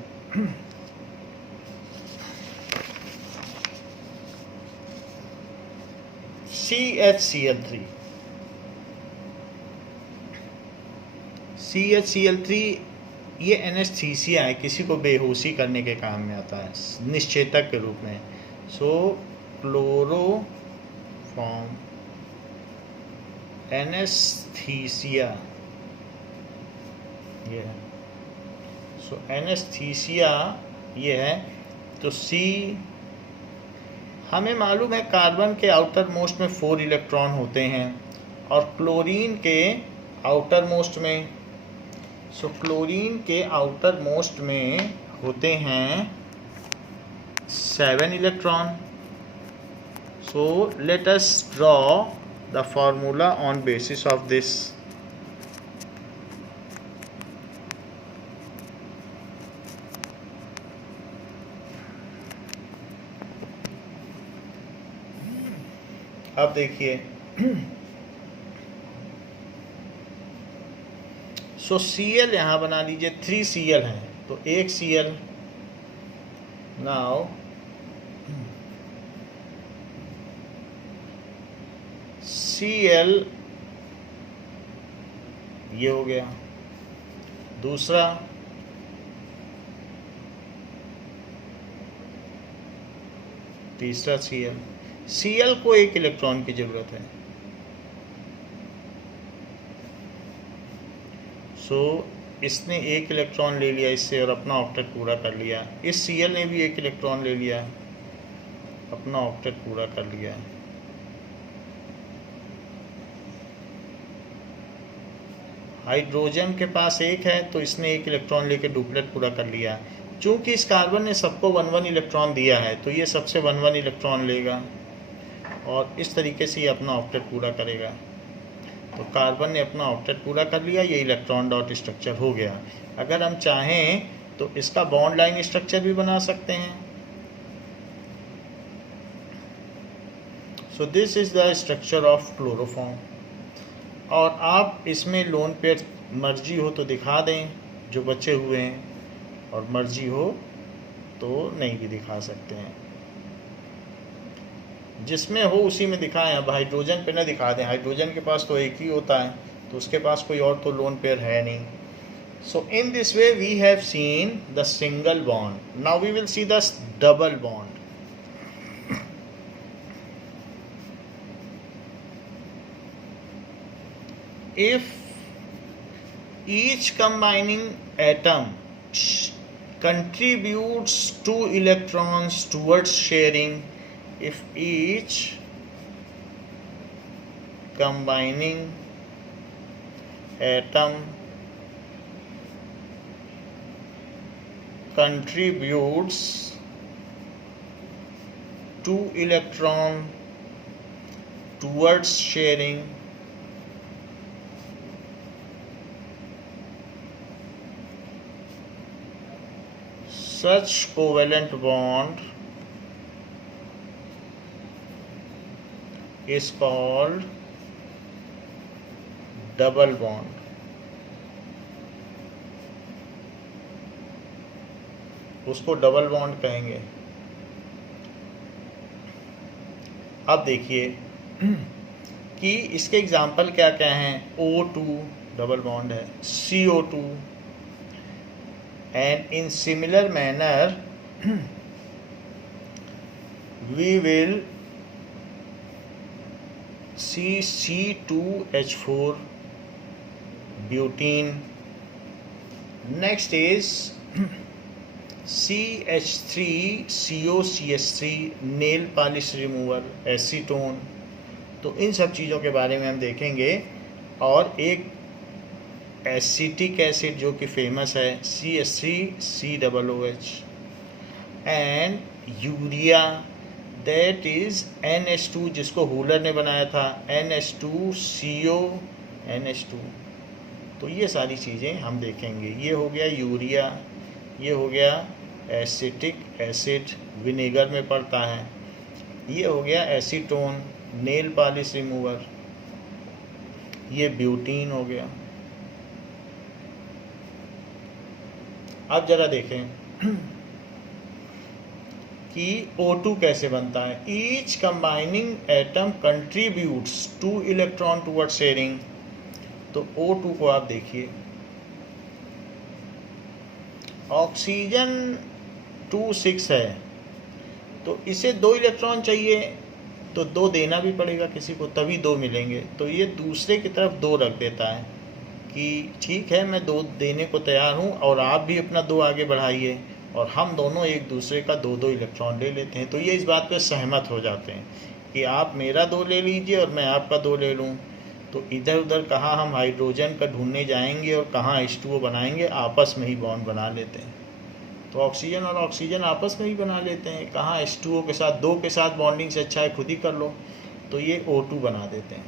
CHCl3, CHCl3 ये एनेस्थीसिया है, किसी को बेहोशी करने के काम में आता है, निश्चेतक के रूप में। सो क्लोरोफॉर्म एनेस्थीसिया ये है। सो एनेस्थीसिया ये है। तो सी हमें मालूम है कार्बन के आउटर मोस्ट में 4 इलेक्ट्रॉन होते हैं और क्लोरीन के आउटर मोस्ट में, सो क्लोरीन के आउटर मोस्ट में होते हैं 7 electron. So let us draw the formula on basis of this. अब देखिए सो Cl यहाँ बना लीजिए, 3 Cl हैं, तो एक Cl। नाउ Cl ये हो गया, दूसरा तीसरा Cl को एक इलेक्ट्रॉन की जरूरत है। सो इसने एक इलेक्ट्रॉन ले लिया इससे और अपना ऑक्टेट पूरा कर लिया। इस Cl ने भी एक इलेक्ट्रॉन ले लिया, अपना ऑक्टेट पूरा कर लिया। हाइड्रोजन के पास एक है तो इसने एक इलेक्ट्रॉन लेके डुप्लेट पूरा कर लिया। चूंकि इस कार्बन ने सबको 1-1 इलेक्ट्रॉन दिया है तो ये सबसे 1-1 इलेक्ट्रॉन लेगा और इस तरीके से ये अपना ऑक्टेट पूरा करेगा। तो कार्बन ने अपना ऑक्टेट पूरा कर लिया, ये इलेक्ट्रॉन डॉट स्ट्रक्चर हो गया। अगर हम चाहें तो इसका बॉन्ड लाइन स्ट्रक्चर भी बना सकते हैं। सो this is the structure of chloroform. और आप इसमें लोन पेयर मर्जी हो तो दिखा दें जो बचे हुए हैं, और मर्जी हो तो नहीं भी दिखा सकते हैं। जिसमें हो उसी में दिखाएं। अब हाइड्रोजन पे ना दिखा दें, हाइड्रोजन के पास तो एक ही होता है तो उसके पास कोई और तो लोन पेयर है नहीं। So in this way we have seen the single bond. Now we will see the double bond. If each combining atom contributes 2 electrons towards sharing, if each combining atom contributes 2 electrons towards sharing, such covalent bond is called double bond. उसको double bond कहेंगे। अब देखिए कि इसके example क्या क्या हैं। O2 double bond है, CO2, and in similar manner we will see C2H4 butene. Next is CH3COCH3 nail polish remover, acetone. तो इन सब चीज़ों के बारे में हम देखेंगे। और एक एसिटिक एसिड जो कि फेमस है, CH3COOH, and urea, that is NH2 जिसको हुलर ने बनाया था, NH2CO तो ये सारी चीज़ें हम देखेंगे। ये हो गया यूरिया, ये हो गया एसिटिक एसिड, विनेगर में पड़ता है, ये हो गया एसीटोन, नेल पॉलिश रिमूवर, ये ब्यूटीन हो गया। अब जरा देखें कि O2 कैसे बनता है। Each combining atom contributes 2 electron toward sharing. तो O2 को आप देखिए, ऑक्सीजन 2-6 है तो इसे 2 इलेक्ट्रॉन चाहिए तो 2 देना भी पड़ेगा किसी को, तभी 2 मिलेंगे। तो ये दूसरे की तरफ 2 रख देता है कि ठीक है मैं 2 देने को तैयार हूँ और आप भी अपना 2 आगे बढ़ाइए, और हम दोनों एक दूसरे का 2-2 इलेक्ट्रॉन ले लेते हैं। तो ये इस बात पर सहमत हो जाते हैं कि आप मेरा 2 ले लीजिए और मैं आपका 2 ले लूँ। तो इधर उधर कहाँ हम हाइड्रोजन का ढूंढने जाएंगे और कहाँ H2O बनाएंगे, आपस में ही बॉन्ड बना लेते हैं। तो ऑक्सीजन और ऑक्सीजन आपस में ही बना लेते हैं। कहाँ H2O के साथ, 2 के साथ बॉन्डिंग से अच्छा है खुद ही कर लो, तो ये O2 बना देते हैं।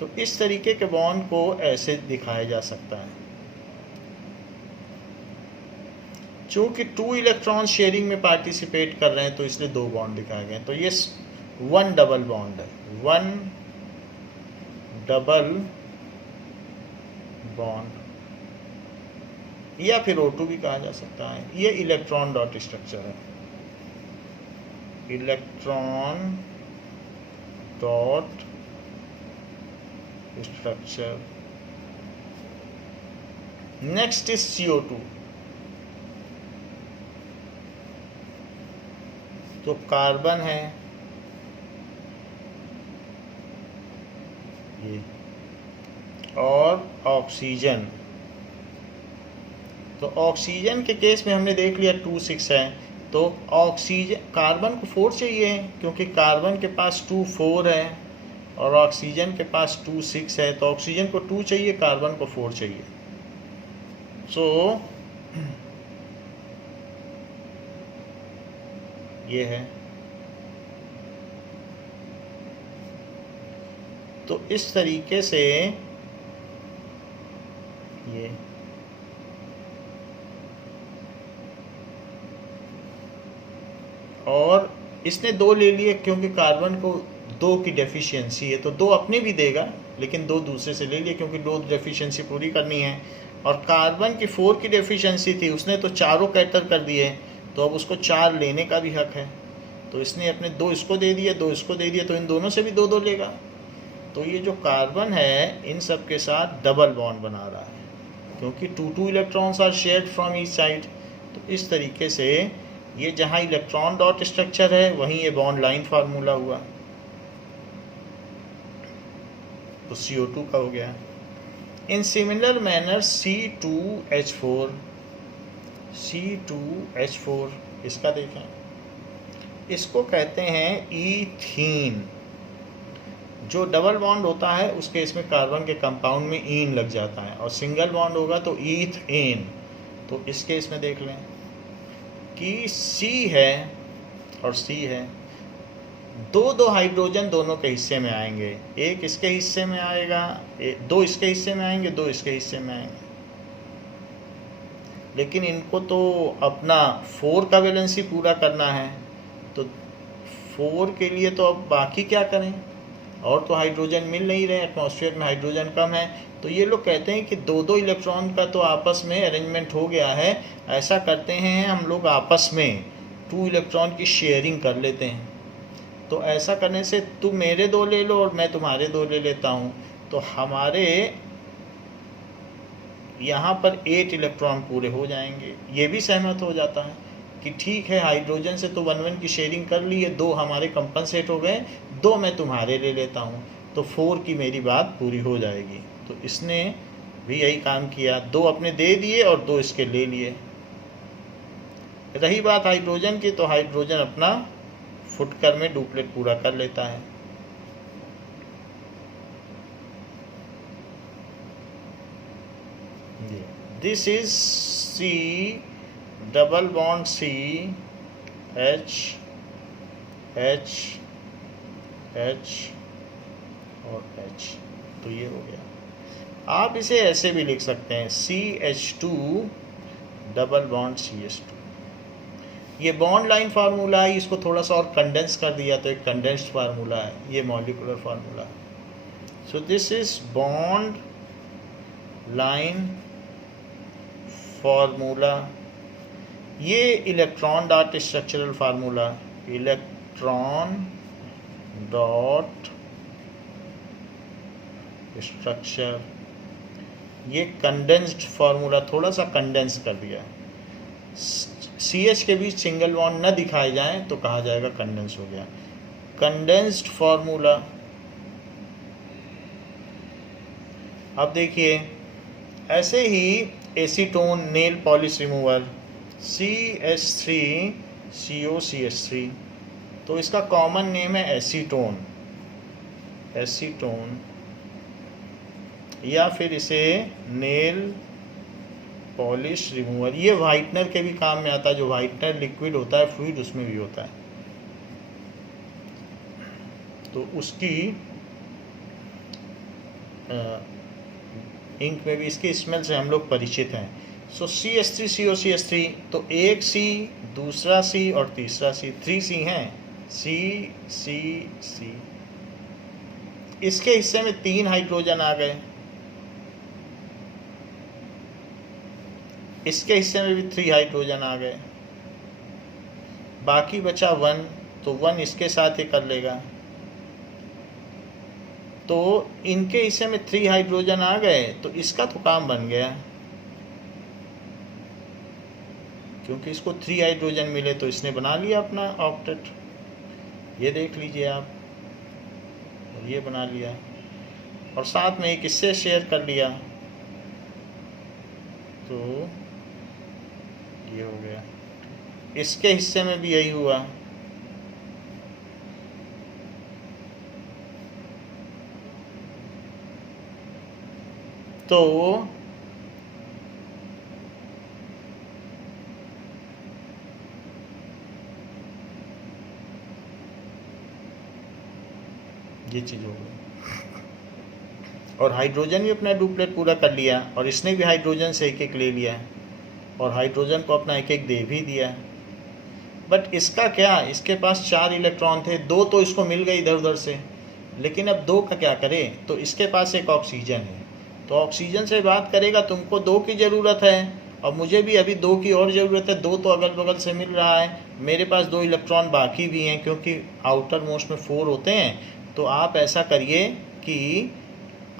तो इस तरीके के बॉन्ड को ऐसे दिखाया जा सकता है। चूँकि 2 इलेक्ट्रॉन शेयरिंग में पार्टिसिपेट कर रहे हैं तो इसलिए 2 बॉन्ड दिखाए गए। तो ये 1 डबल बॉन्ड है, 1 डबल बॉन्ड। या फिर O2 भी कहा जा सकता है। ये इलेक्ट्रॉन डॉट स्ट्रक्चर है, electron dot structure. Next is CO2। तो कार्बन है ये और ऑक्सीजन। तो ऑक्सीजन के केस में हमने देख लिया 2 6 है, तो ऑक्सीजन कार्बन को 4 चाहिए क्योंकि कार्बन के पास 2 4 है और ऑक्सीजन के पास 2 6 है, तो ऑक्सीजन को 2 चाहिए, कार्बन को 4 चाहिए। सो ये है। तो इस तरीके से ये और इसने 2 ले लिए क्योंकि कार्बन को 2 की डेफिशिएंसी है, तो 2 अपने भी देगा लेकिन 2 दूसरे से ले लिए क्योंकि 2 डेफिशिएंसी पूरी करनी है। और कार्बन की 4 की डेफिशिएंसी थी, उसने तो चारों कैटर कर दिए, तो अब उसको 4 लेने का भी हक है। तो इसने अपने 2 इसको दे दिए, 2 इसको दे दिए, तो इन दोनों से भी 2 2 लेगा। तो ये जो कार्बन है इन सब के साथ डबल बॉन्ड बना रहा है क्योंकि 2 electrons are shared from each side. तो इस तरीके से ये जहाँ इलेक्ट्रॉन डॉट स्ट्रक्चर है वहीं ये बॉन्ड लाइन फार्मूला हुआ। तो CO2 का हो गया। इन सिमिलर मैनर C2H4, इसका देखें, इसको कहते हैं ईथीन। जो डबल बॉन्ड होता है उसके इसमें कार्बन के कंपाउंड में ईन लग जाता है और सिंगल बॉन्ड होगा तो ईथेन। तो इसके इसमें देख लें कि C है और C है, 2 हाइड्रोजन दोनों के हिस्से में आएंगे, एक इसके हिस्से में आएगा, 2 इसके हिस्से में आएंगे, 2 इसके हिस्से में आएंगे। लेकिन इनको तो अपना 4 का वैलेंसी पूरा करना है, तो 4 के लिए तो अब बाकी क्या करें, और तो हाइड्रोजन मिल नहीं रहे, एटमॉस्फेयर में हाइड्रोजन कम है। तो ये लोग कहते हैं कि 2 इलेक्ट्रॉन का तो आपस में अरेंजमेंट हो गया है, ऐसा करते हैं हम लोग आपस में 2 इलेक्ट्रॉन की शेयरिंग कर लेते हैं। तो ऐसा करने से तुम मेरे 2 ले लो और मैं तुम्हारे 2 ले लेता हूँ, तो हमारे यहाँ पर 8 इलेक्ट्रॉन पूरे हो जाएंगे। ये भी सहमत हो जाता है कि ठीक है, हाइड्रोजन से तो 1 1 की शेयरिंग कर ली है, 2 हमारे कंपनसेट हो गए, 2 मैं तुम्हारे ले लेता हूँ, तो 4 की मेरी बात पूरी हो जाएगी। तो इसने भी यही काम किया, 2 अपने दे दिए और 2 इसके ले लिए। रही बात हाइड्रोजन की, तो हाइड्रोजन अपना फुटकर में डुप्लेट पूरा कर लेता है। This is C double bond C H H H और H। तो ये हो गया। आप इसे ऐसे भी लिख सकते हैं CH2 डबल बॉन्ड CH2। ये बॉन्ड लाइन फार्मूला है, इसको थोड़ा सा और कंडेंस कर दिया तो एक कंडेंस्ड फार्मूला है, ये मॉलिक्यूलर फार्मूला है। So this is bond line formula. ये electron dot structural formula, electron dot structure, ये कंडेंस्ड फार्मूला, थोड़ा सा कंडेंस कर दिया। CH के बीच सिंगल बॉन्ड न दिखाए जाएं तो कहा जाएगा कंडेंस हो गया। Condensed formula. अब देखिए ऐसे ही acetone nail polish remover CH3COCH3, तो इसका कॉमन नेम है एसीटोन, एसीटोन, या फिर इसे नेल पॉलिश रिमूवर। ये वाइटनर के भी काम में आता है, जो वाइटनर लिक्विड होता है, फ्लूइड, उसमें भी होता है। तो उसकी इंक में भी इसकी स्मेल से हम लोग परिचित हैं। सो CH3COCH3, तो एक C, दूसरा C और तीसरा C, 3 C हैं, C। इसके हिस्से में 3 हाइड्रोजन आ गए, इसके हिस्से में भी 3 हाइड्रोजन आ गए, बाकी बचा 1, तो 1 इसके साथ ही कर लेगा। तो इनके हिस्से में 3 हाइड्रोजन आ गए, तो इसका तो काम बन गया, क्योंकि इसको 3 हाइड्रोजन मिले तो इसने बना लिया अपना ऑक्टेट। ये देख लीजिए आप, और ये बना लिया, और साथ में एक इससे शेयर कर लिया, तो ये हो गया। इसके हिस्से में भी यही हुआ, तो ये चीज़ हो गई। और हाइड्रोजन भी अपना डुप्लेट पूरा कर लिया, और इसने भी हाइड्रोजन से एक एक ले लिया, और हाइड्रोजन को अपना एक एक दे भी दिया। बट इसका क्या, इसके पास 4 इलेक्ट्रॉन थे, 2 तो इसको मिल गए इधर उधर से, लेकिन अब 2 का क्या करे, तो इसके पास एक ऑक्सीजन है, तो ऑक्सीजन से बात करेगा तुमको 2 की ज़रूरत है, और मुझे भी अभी 2 की और ज़रूरत है, 2 तो अगल बगल से मिल रहा है, मेरे पास 2 इलेक्ट्रॉन बाकी भी हैं, क्योंकि आउटर मोस्ट में 4 होते हैं। तो आप ऐसा करिए कि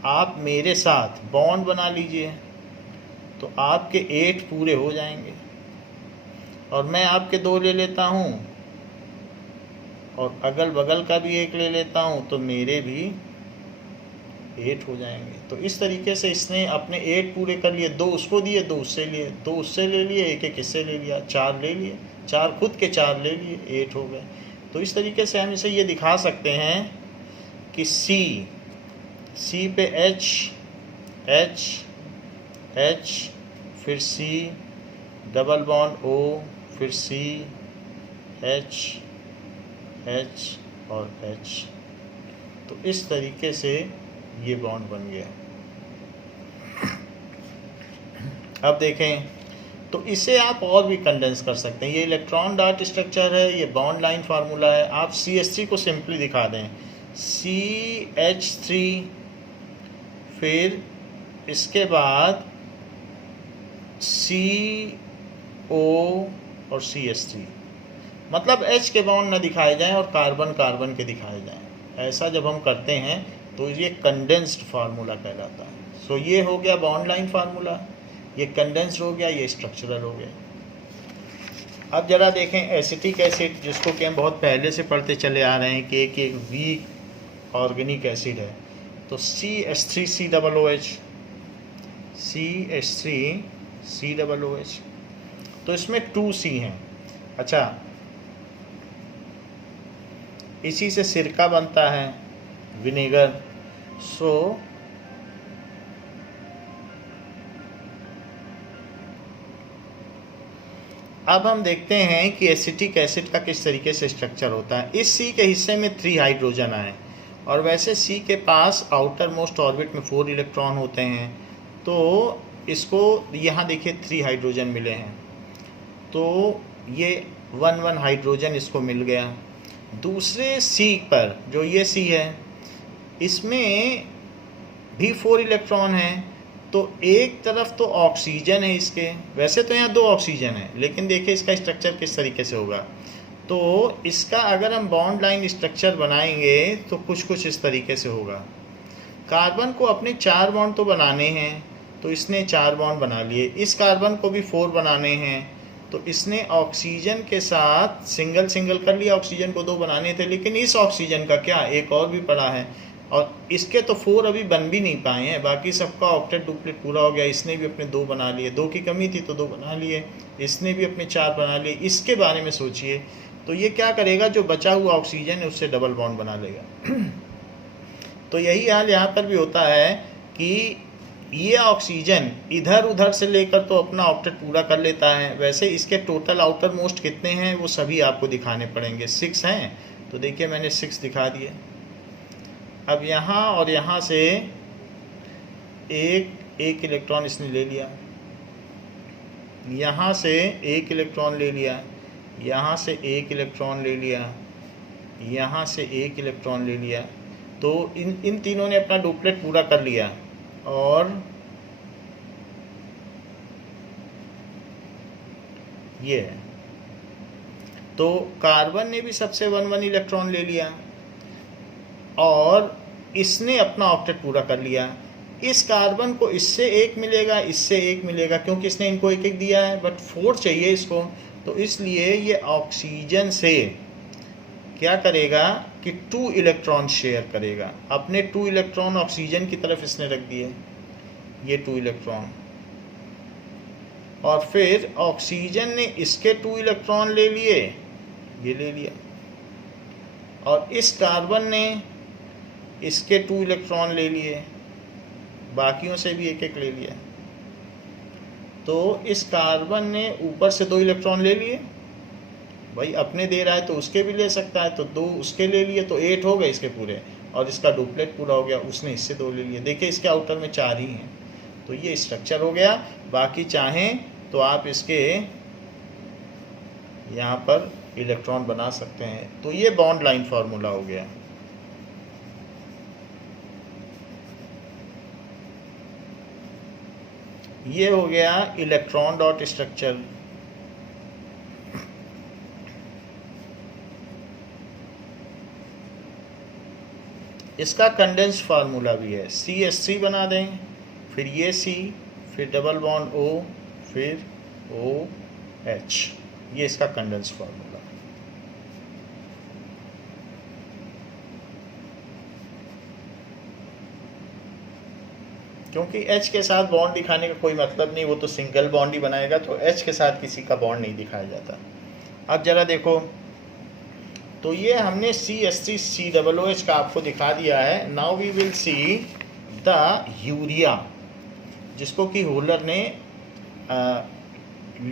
आप मेरे साथ बॉन्ड बना लीजिए, तो आपके 8 पूरे हो जाएंगे, और मैं आपके 2 ले लेता हूँ, और अगल बगल का भी 1 ले लेता हूँ, तो मेरे भी 8 हो जाएंगे। तो इस तरीके से इसने अपने 8 पूरे कर लिए, 2 उसको दिए, 2 उससे लिए, 2 उससे ले लिए, एक एक इससे ले लिया, 4 ले लिए, 4 खुद के 4 ले लिए, 8 हो गए। तो इस तरीके से हम इसे ये दिखा सकते हैं कि सी पे H, फिर C, डबल बॉन्ड O, फिर C, H और H। तो इस तरीके से ये बॉन्ड बन गया। अब देखें, तो इसे आप और भी कंडेंस कर सकते हैं। ये इलेक्ट्रॉन डाट स्ट्रक्चर है, ये बॉन्ड लाइन फार्मूला है। आप CH3 को सिंपली दिखा दें, CH3, फिर इसके बाद CO और CH3, मतलब H के बॉन्ड न दिखाए जाएं और कार्बन कार्बन के दिखाए जाएं। ऐसा जब हम करते हैं तो ये कंडेंस्ड फार्मूला कहलाता है। सो ये हो गया बॉन्ड लाइन फार्मूला, ये कंडेंस्ड हो गया, ये स्ट्रक्चरल हो गया। अब जरा देखें एसिटिक एसिड, जिसको कि हम बहुत पहले से पढ़ते चले आ रहे हैं कि एक वीक ऑर्गेनिक एसिड है। तो CH3COOH, CH3COOH, तो इसमें 2 C हैं। अच्छा, इसी से सिरका बनता है, विनेगर। सो अब हम देखते हैं कि एसिटिक एसिड का किस तरीके से स्ट्रक्चर होता है। इस C के हिस्से में 3 हाइड्रोजन आए, और वैसे C के पास आउटर मोस्ट ऑर्बिट में 4 इलेक्ट्रॉन होते हैं, तो इसको यहाँ देखिए 3 हाइड्रोजन मिले हैं, तो ये 1 हाइड्रोजन इसको मिल गया। दूसरे C पर, जो ये C है, इसमें भी 4 इलेक्ट्रॉन हैं, तो एक तरफ तो ऑक्सीजन है इसके, वैसे तो यहाँ 2 ऑक्सीजन है, लेकिन देखिए इसका स्ट्रक्चर किस तरीके से होगा। तो इसका अगर हम बॉन्ड लाइन स्ट्रक्चर बनाएंगे तो कुछ इस तरीके से होगा। कार्बन को अपने 4 बॉन्ड तो बनाने हैं, तो इसने 4 बॉन्ड बना लिए। इस कार्बन को भी 4 बनाने हैं, तो इसने ऑक्सीजन के साथ सिंगल सिंगल कर लिया। ऑक्सीजन को 2 बनाने थे, लेकिन इस ऑक्सीजन का क्या, एक और भी पड़ा है, और इसके तो 4 अभी बन भी नहीं पाए हैं, बाकी सबका ऑक्टेट डुप्लेट पूरा हो गया। इसने भी अपने 2 बना लिए, 2 की कमी थी तो 2 बना लिए, इसने भी अपने 4 बना लिए। इसके बारे में सोचिए, तो ये क्या करेगा, जो बचा हुआ ऑक्सीजन है उससे डबल बॉन्ड बना लेगा। तो यही हाल यहाँ पर भी होता है कि ये ऑक्सीजन इधर उधर से लेकर तो अपना ऑक्टेट पूरा कर लेता है। वैसे इसके टोटल आउटर मोस्ट कितने हैं वो सभी आपको दिखाने पड़ेंगे। 6 हैं, तो देखिए मैंने 6 दिखा दिए। अब यहाँ और यहाँ से एक इलेक्ट्रॉन इसने ले लिया, यहाँ से 1 इलेक्ट्रॉन ले लिया, यहाँ से 1 इलेक्ट्रॉन ले लिया, यहाँ से 1 इलेक्ट्रॉन ले लिया। तो इन तीनों ने अपना डुप्लेट पूरा कर लिया, और ये है। तो कार्बन ने भी सबसे 1 इलेक्ट्रॉन ले लिया और इसने अपना ऑक्टेट पूरा कर लिया। इस कार्बन को इससे एक मिलेगा, इससे एक मिलेगा, क्योंकि इसने इनको एक एक दिया है, बट 4 चाहिए इसको। तो इसलिए ये ऑक्सीजन से क्या करेगा कि 2 इलेक्ट्रॉन शेयर करेगा। अपने 2 इलेक्ट्रॉन ऑक्सीजन की तरफ इसने रख दिए, ये 2 इलेक्ट्रॉन, और फिर ऑक्सीजन ने इसके 2 इलेक्ट्रॉन ले लिए, ये ले लिया, और इस कार्बन ने इसके 2 इलेक्ट्रॉन ले लिए, बाकियों से भी एक एक ले लिया। तो इस कार्बन ने ऊपर से 2 इलेक्ट्रॉन ले लिए, भाई अपने दे रहा है तो उसके भी ले सकता है, तो 2 उसके ले लिए, तो 8 हो गए इसके पूरे, और इसका डुप्लेट पूरा हो गया, उसने इससे 2 ले लिए। देखिए इसके आउटर में 4 ही हैं। तो ये स्ट्रक्चर हो गया। बाकी चाहें तो आप इसके यहाँ पर इलेक्ट्रॉन बना सकते हैं। तो ये बॉन्ड लाइन फार्मूला हो गया। ये हो गया इलेक्ट्रॉन डॉट स्ट्रक्चर। इसका कंडेंस फार्मूला भी है, CH3 बना दें, फिर ये C, फिर डबल बॉन्ड O, फिर OH। ये इसका कंडेंस फार्मूला। क्योंकि H के साथ बॉन्ड दिखाने का कोई मतलब नहीं, वो तो सिंगल बॉन्ड ही बनाएगा, तो H के साथ किसी का बॉन्ड नहीं दिखाया जाता। अब जरा देखो, तो ये हमने CH3COOH का आपको दिखा दिया है। Now we will see the urea, जिसको कि होलर ने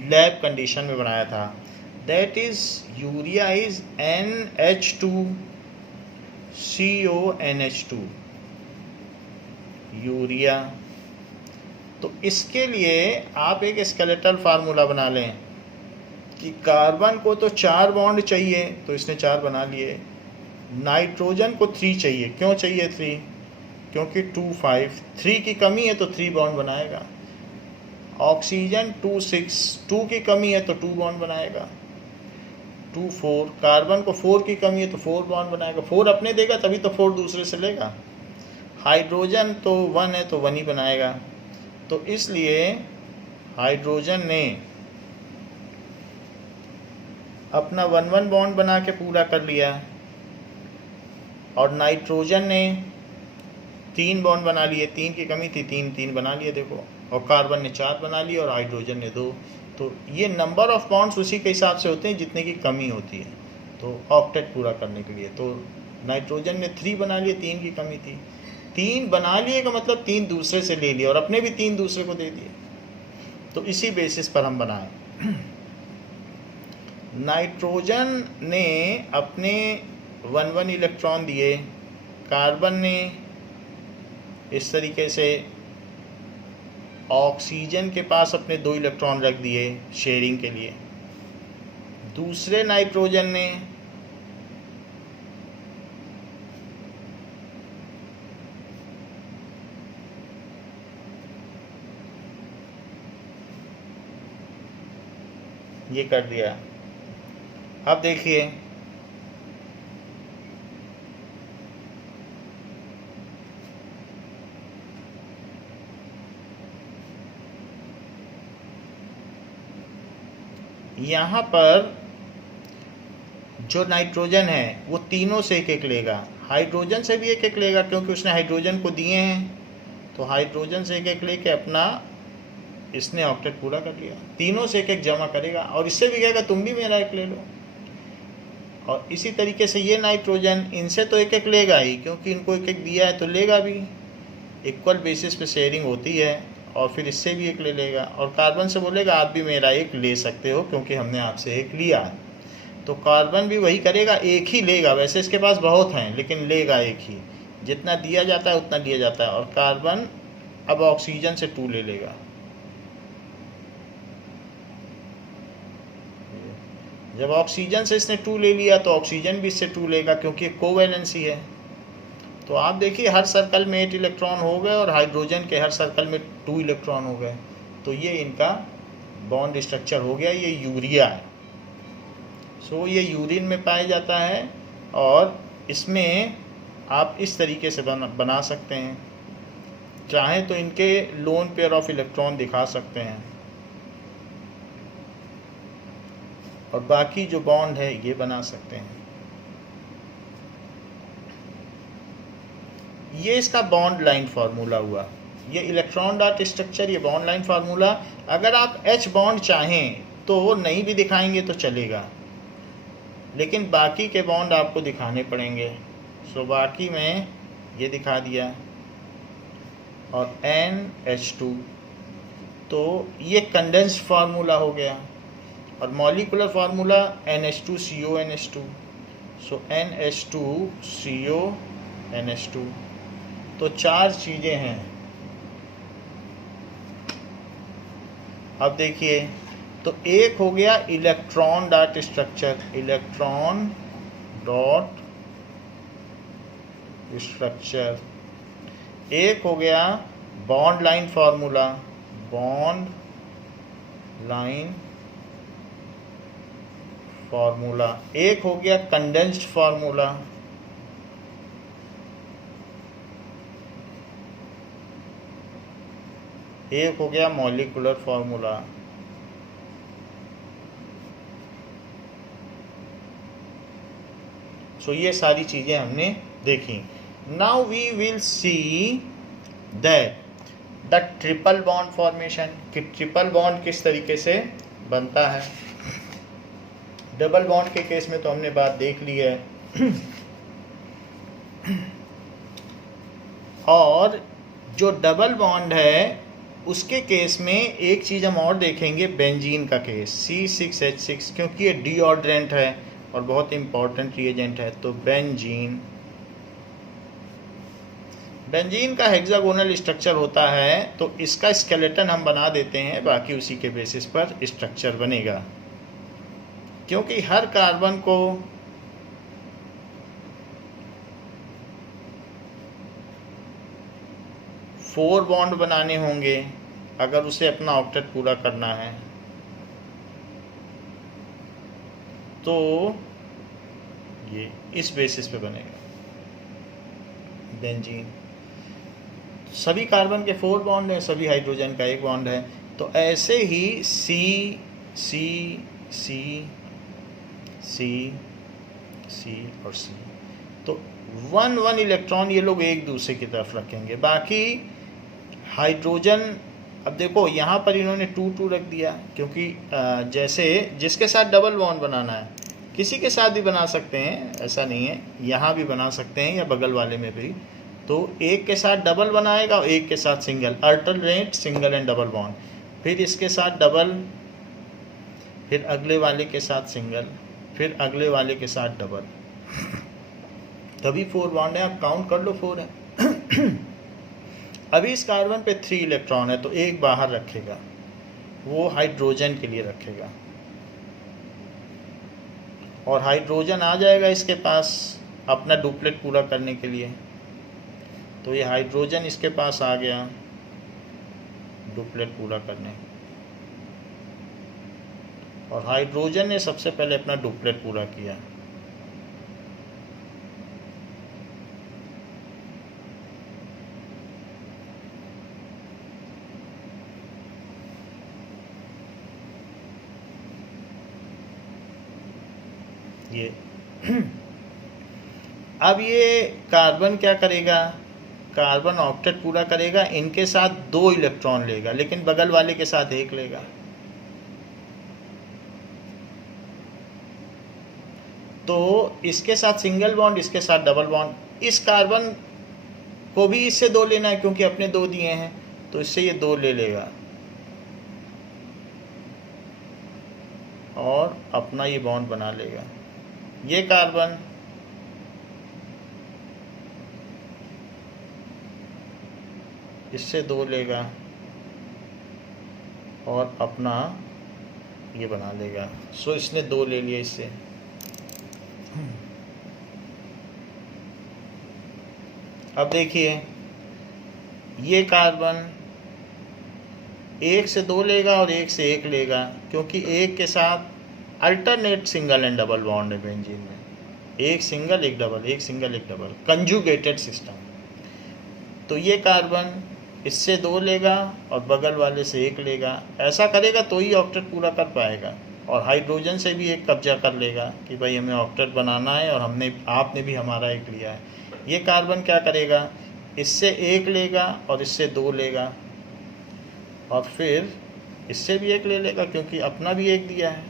लैब कंडीशन में बनाया था। That is urea is NH2CONH2 urea. तो इसके लिए आप एक स्केलेटल फार्मूला बना लें कि कार्बन को तो 4 बॉन्ड चाहिए, तो इसने 4 बना लिए। नाइट्रोजन को 3 चाहिए, क्यों चाहिए 3? क्योंकि 2 5 3 की कमी है तो 3 बॉन्ड बनाएगा। ऑक्सीजन 2 6 2 की कमी है तो 2 बॉन्ड बनाएगा। 2 4 कार्बन को 4 की कमी है तो 4 बॉन्ड बनाएगा। 4 अपने देगा तभी तो 4 दूसरे से लेगा। हाइड्रोजन तो 1 है तो 1 ही बनाएगा। तो इसलिए हाइड्रोजन ने अपना 1 बॉन्ड बना के पूरा कर लिया, और नाइट्रोजन ने 3 बॉन्ड बना लिए, 3 की कमी थी, 3 बना लिए देखो, और कार्बन ने 4 बना लिए और हाइड्रोजन ने 2। तो ये नंबर ऑफ बॉन्ड्स उसी के हिसाब से होते हैं जितने की कमी होती है, तो ऑक्टेट पूरा करने के लिए। तो नाइट्रोजन ने 3 बना लिए, 3 की कमी थी। 3 बना लिए का मतलब 3 दूसरे से ले लिए, और अपने भी 3 दूसरे को दे दिए। तो इसी बेसिस पर हम बनाए। नाइट्रोजन ने अपने 1 इलेक्ट्रॉन दिए, कार्बन ने इस तरीके से ऑक्सीजन के पास अपने 2 इलेक्ट्रॉन रख दिए शेयरिंग के लिए। दूसरे नाइट्रोजन ने ये कर दिया। अब देखिए यहाँ पर जो नाइट्रोजन है वो तीनों से एक एक लेगा, हाइड्रोजन से भी एक एक लेगा क्योंकि उसने हाइड्रोजन को दिए हैं, तो हाइड्रोजन से एक एक लेके अपना इसने ऑक्टेट पूरा कर लिया। तीनों से एक एक जमा करेगा, और इससे भी कहेगा तुम भी मेरा एक ले लो। और इसी तरीके से ये नाइट्रोजन इनसे तो एक एक लेगा ही, क्योंकि इनको एक एक दिया है तो लेगा भी, इक्वल बेसिस पे शेयरिंग होती है। और फिर इससे भी एक ले लेगा, और कार्बन से बोलेगा आप भी मेरा एक ले सकते हो क्योंकि हमने आपसे एक लिया है। तो कार्बन भी वही करेगा, एक ही लेगा। वैसे इसके पास बहुत हैं लेकिन लेगा एक ही, जितना दिया जाता है उतना लिया जाता है। और कार्बन अब ऑक्सीजन से 2 ले लेगा। जब ऑक्सीजन से इसने 2 ले लिया तो ऑक्सीजन भी इससे 2 लेगा, क्योंकि कोवैलेंसी है। तो आप देखिए हर सर्कल में 8 इलेक्ट्रॉन हो गए, और हाइड्रोजन के हर सर्कल में 2 इलेक्ट्रॉन हो गए। तो ये इनका बॉन्ड स्ट्रक्चर हो गया, ये यूरिया है। सो ये यूरिन में पाया जाता है और इसमें आप इस तरीके से बना सकते हैं। चाहें तो इनके लोन पेयर ऑफ इलेक्ट्रॉन दिखा सकते हैं और बाकी जो बॉन्ड है ये बना सकते हैं। ये इसका बॉन्ड लाइन फार्मूला हुआ, ये इलेक्ट्रॉन डॉट स्ट्रक्चर, ये बॉन्ड लाइन फार्मूला। अगर आप H बॉन्ड चाहें तो नहीं भी दिखाएंगे तो चलेगा, लेकिन बाकी के बॉन्ड आपको दिखाने पड़ेंगे। सो बाकी में ये दिखा दिया और NH2, तो ये कंडेंस्ड फार्मूला हो गया और मॉलिक्यूलर फार्मूला NH2CONH2। सो NH2CONH2, तो 4 चीज़ें हैं। अब देखिए, तो एक हो गया electron dot structure, electron dot structure. एक हो गया bond line formula, bond line formula. एक हो गया कंडेंस्ड फार्मूला, एक हो गया मॉलिक्यूलर फार्मूला। सो ये सारी चीज़ें हमने देखी। Now we will see that the triple bond formation, कि ट्रिपल बॉन्ड किस तरीके से बनता है। डबल बॉन्ड के केस में तो हमने बात देख ली है और जो डबल बॉन्ड है उसके केस में एक चीज़ हम और देखेंगे, बेंजीन का केस C6H6, क्योंकि ये डीऑड्रेंट है और बहुत इंपॉर्टेंट रिएजेंट है। तो बेंजीन का हेक्सागोनल स्ट्रक्चर होता है, तो इसका स्केलेटन हम बना देते हैं, बाकी उसी के बेसिस पर स्ट्रक्चर बनेगा। क्योंकि हर कार्बन को फोर बॉन्ड बनाने होंगे अगर उसे अपना ऑक्टेट पूरा करना है, तो ये इस बेसिस पे बनेगा बेंजीन। सभी कार्बन के 4 बॉन्ड हैं, सभी हाइड्रोजन का 1 बॉन्ड है। तो ऐसे ही सी सी सी सी सी और सी, तो 1 इलेक्ट्रॉन ये लोग एक दूसरे की तरफ रखेंगे। बाकी हाइड्रोजन, अब देखो यहाँ पर इन्होंने 2 रख दिया, क्योंकि जैसे जिसके साथ डबल बॉन्ड बनाना है किसी के साथ भी बना सकते हैं, ऐसा नहीं है, यहाँ भी बना सकते हैं या बगल वाले में भी। तो एक के साथ डबल बनाएगा और एक के साथ single, alternate single and double bond. फिर इसके साथ डबल, फिर अगले वाले के साथ सिंगल, फिर अगले वाले के साथ डबल, तभी 4 बॉन्ड है। आप काउंट कर लो, 4 है। अभी इस कार्बन पे 3 इलेक्ट्रॉन है, तो एक बाहर रखेगा, वो हाइड्रोजन के लिए रखेगा और हाइड्रोजन आ जाएगा इसके पास अपना डुप्लेट पूरा करने के लिए। तो ये हाइड्रोजन इसके पास आ गया डुप्लेट पूरा करने, और हाइड्रोजन ने सबसे पहले अपना डुप्लेट पूरा किया। ये अब ये कार्बन क्या करेगा, कार्बन ऑक्टेट पूरा करेगा, इनके साथ 2 इलेक्ट्रॉन लेगा, लेकिन बगल वाले के साथ 1 लेगा। तो इसके साथ सिंगल बॉन्ड, इसके साथ डबल बॉन्ड। इस कार्बन को भी इससे 2 लेना है, क्योंकि अपने 2 दिए हैं, तो इससे ये 2 ले लेगा और अपना ये बॉन्ड बना लेगा। ये कार्बन इससे 2 लेगा और अपना ये बना लेगा। सो इसने 2 ले लिया इससे। अब देखिए, ये कार्बन एक से दो लेगा और एक से एक लेगा, क्योंकि एक के साथ alternate single and double bond है बेंजीन में, एक सिंगल एक डबल, एक सिंगल एक डबल, कंजुगेटेड सिस्टम। तो ये कार्बन इससे दो लेगा और बगल वाले से एक लेगा, ऐसा करेगा तो ही ऑक्टेट पूरा कर पाएगा। और हाइड्रोजन से भी एक कब्जा कर लेगा कि भाई हमें ऑक्टेट बनाना है और आपने भी हमारा एक लिया है। ये कार्बन क्या करेगा, इससे एक लेगा और इससे दो लेगा और फिर इससे भी एक ले लेगा क्योंकि अपना भी एक दिया है।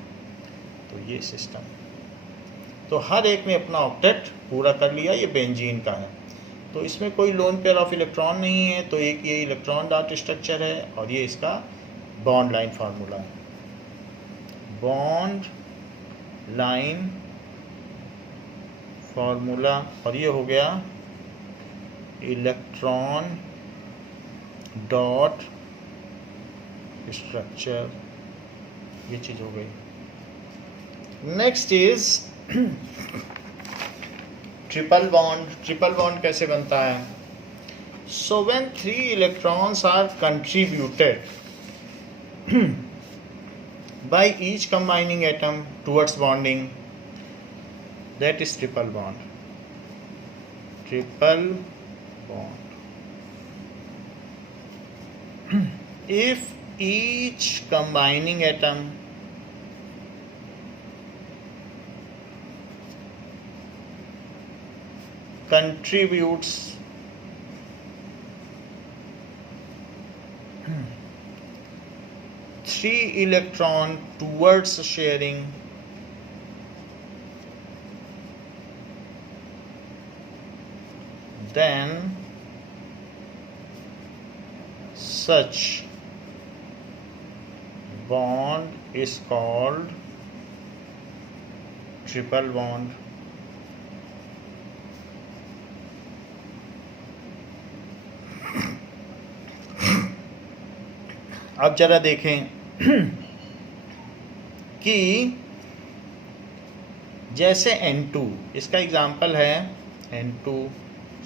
तो ये सिस्टम, तो हर एक ने अपना ऑक्टेट पूरा कर लिया। ये बेंजीन का है। तो इसमें कोई लोन पेयर ऑफ इलेक्ट्रॉन नहीं है, तो एक ये इलेक्ट्रॉन डॉट स्ट्रक्चर है और ये इसका बॉन्ड लाइन फार्मूला है। बॉन्ड लाइन फार्मूला, और ये हो गया इलेक्ट्रॉन डॉट स्ट्रक्चर, ये चीज़ हो गई। Next is triple bond. Triple bond कैसे बनता है? So when 3 electrons are contributed by each combining atom towards bonding, that is triple bond. Triple bond. If each combining atom contributes three electron towards sharing then such bond is called triple bond. अब जरा देखें कि जैसे N2, इसका example है N2,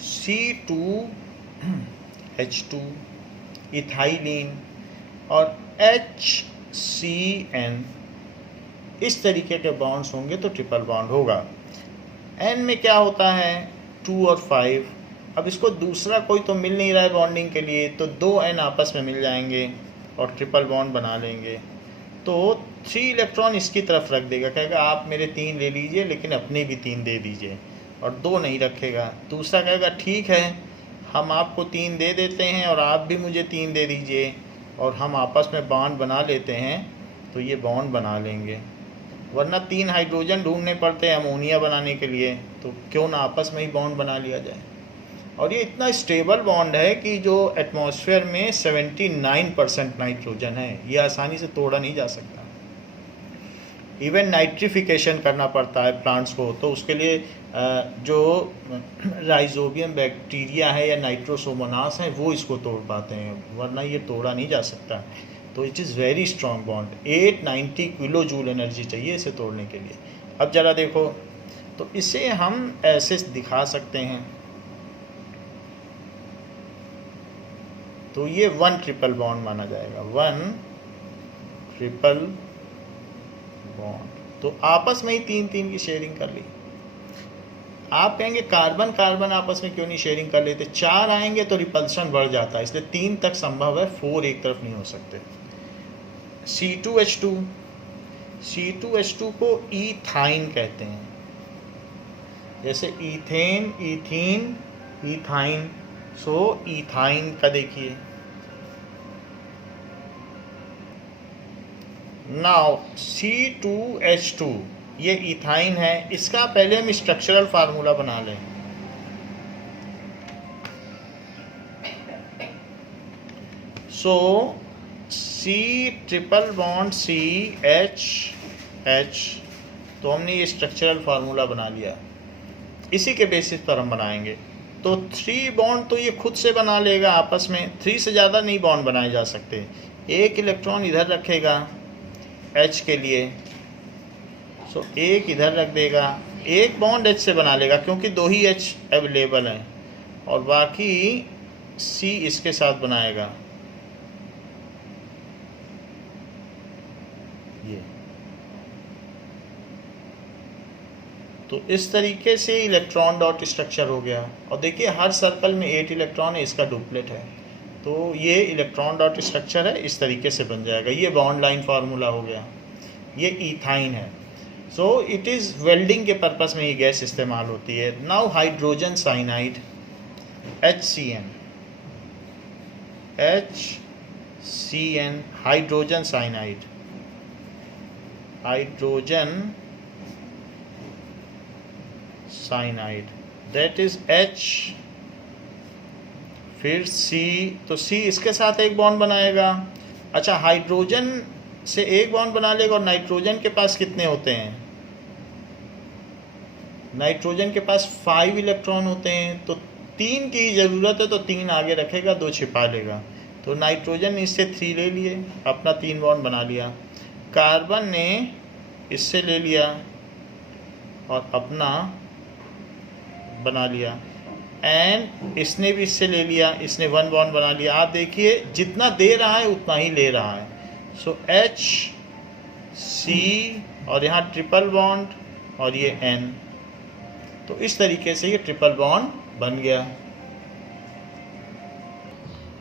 C2H2 ethylene और HCN, इस तरीके के बॉन्ड्स होंगे तो ट्रिपल बॉन्ड होगा। N में क्या होता है, 2 और 5। अब इसको दूसरा कोई तो मिल नहीं रहा है बॉन्डिंग के लिए, तो 2 N आपस में मिल जाएंगे और ट्रिपल बॉन्ड बना लेंगे। तो 3 इलेक्ट्रॉन इसकी तरफ रख देगा, कहेगा आप मेरे 3 ले लीजिए लेकिन अपने भी 3 दे दीजिए, और 2 नहीं रखेगा। दूसरा कहेगा ठीक है हम आपको 3 दे देते हैं और आप भी मुझे 3 दे दीजिए और हम आपस में बॉन्ड बना लेते हैं, तो ये बॉन्ड बना लेंगे। वरना 3 हाइड्रोजन ढूंढने पड़ते हैं अमोनिया बनाने के लिए, तो क्यों ना आपस में ही बॉन्ड बना लिया जाए। और ये इतना स्टेबल बॉन्ड है कि जो एटमॉस्फेयर में 79% नाइट्रोजन है, ये आसानी से तोड़ा नहीं जा सकता। इवन नाइट्रिफिकेशन करना पड़ता है प्लांट्स को, तो उसके लिए जो राइजोबियम बैक्टीरिया है या नाइट्रोसोमोनास है वो इसको तोड़ पाते हैं, वरना ये तोड़ा नहीं जा सकता। तो it is very strong bond. 890 kilo joule energy चाहिए इसे तोड़ने के लिए। अब ज़रा देखो, तो इसे हम ऐसे दिखा सकते हैं, तो ये 1 ट्रिपल बॉन्ड माना जाएगा, 1 ट्रिपल बॉन्ड। तो आपस में ही 3-3 की शेयरिंग कर ली। आप कहेंगे कार्बन कार्बन आपस में क्यों नहीं शेयरिंग कर लेते? 4 आएंगे तो रिपल्शन बढ़ जाता है, इसलिए 3 तक संभव है, 4 एक तरफ नहीं हो सकते। C2H2, C2H2 को ईथाइन कहते हैं, जैसे ईथेन, ईथीन, ईथाइन। सो ईथाइन का देखिए, नाउ C2H2 ये ईथाइन है, इसका पहले हम स्ट्रक्चरल फार्मूला बना लें। सो C ट्रिपल बॉन्ड CH, तो हमने ये स्ट्रक्चरल फार्मूला बना लिया, इसी के बेसिस पर हम बनाएंगे। तो 3 बॉन्ड तो ये खुद से बना लेगा आपस में, 3 से ज़्यादा नहीं बॉन्ड बनाए जा सकते। एक इलेक्ट्रॉन इधर रखेगा H के लिए, सो एक इधर रख देगा, एक बॉन्ड H से बना लेगा क्योंकि 2 ही H अवेलेबल हैं, और बाकी C इसके साथ बनाएगा। ये। तो इस तरीके से इलेक्ट्रॉन डॉट स्ट्रक्चर हो गया। और देखिए हर सर्कल में 8 इलेक्ट्रॉन है, इसका डुप्लेट है। तो ये इलेक्ट्रॉन डॉट स्ट्रक्चर है, इस तरीके से बन जाएगा। ये बॉन्ड लाइन फार्मूला हो गया। ये इथाइन है। सो इट इज़ वेल्डिंग के पर्पस में ये गैस इस्तेमाल होती है। Now hydrogen cyanide HCN, hydrogen cyanide, that is H, फिर C, तो C इसके साथ एक बॉन्ड बनाएगा। अच्छा, हाइड्रोजन से एक बॉन्ड बना लेगा। और नाइट्रोजन के पास कितने होते हैं? नाइट्रोजन के पास 5 इलेक्ट्रॉन होते हैं। तो 3 की ज़रूरत है, तो 3 आगे रखेगा, 2 छिपा लेगा। तो नाइट्रोजन ने इससे 3 ले लिए, अपना 3 बॉन्ड बना लिया। कार्बन ने इससे ले लिया और अपना बना लिया। एंड इसने भी इससे ले लिया, इसने 1 बॉन्ड बना लिया। आप देखिए जितना दे रहा है उतना ही ले रहा है। सो H, C और यहाँ ट्रिपल बॉन्ड और ये N। तो इस तरीके से ये ट्रिपल बॉन्ड बन गया।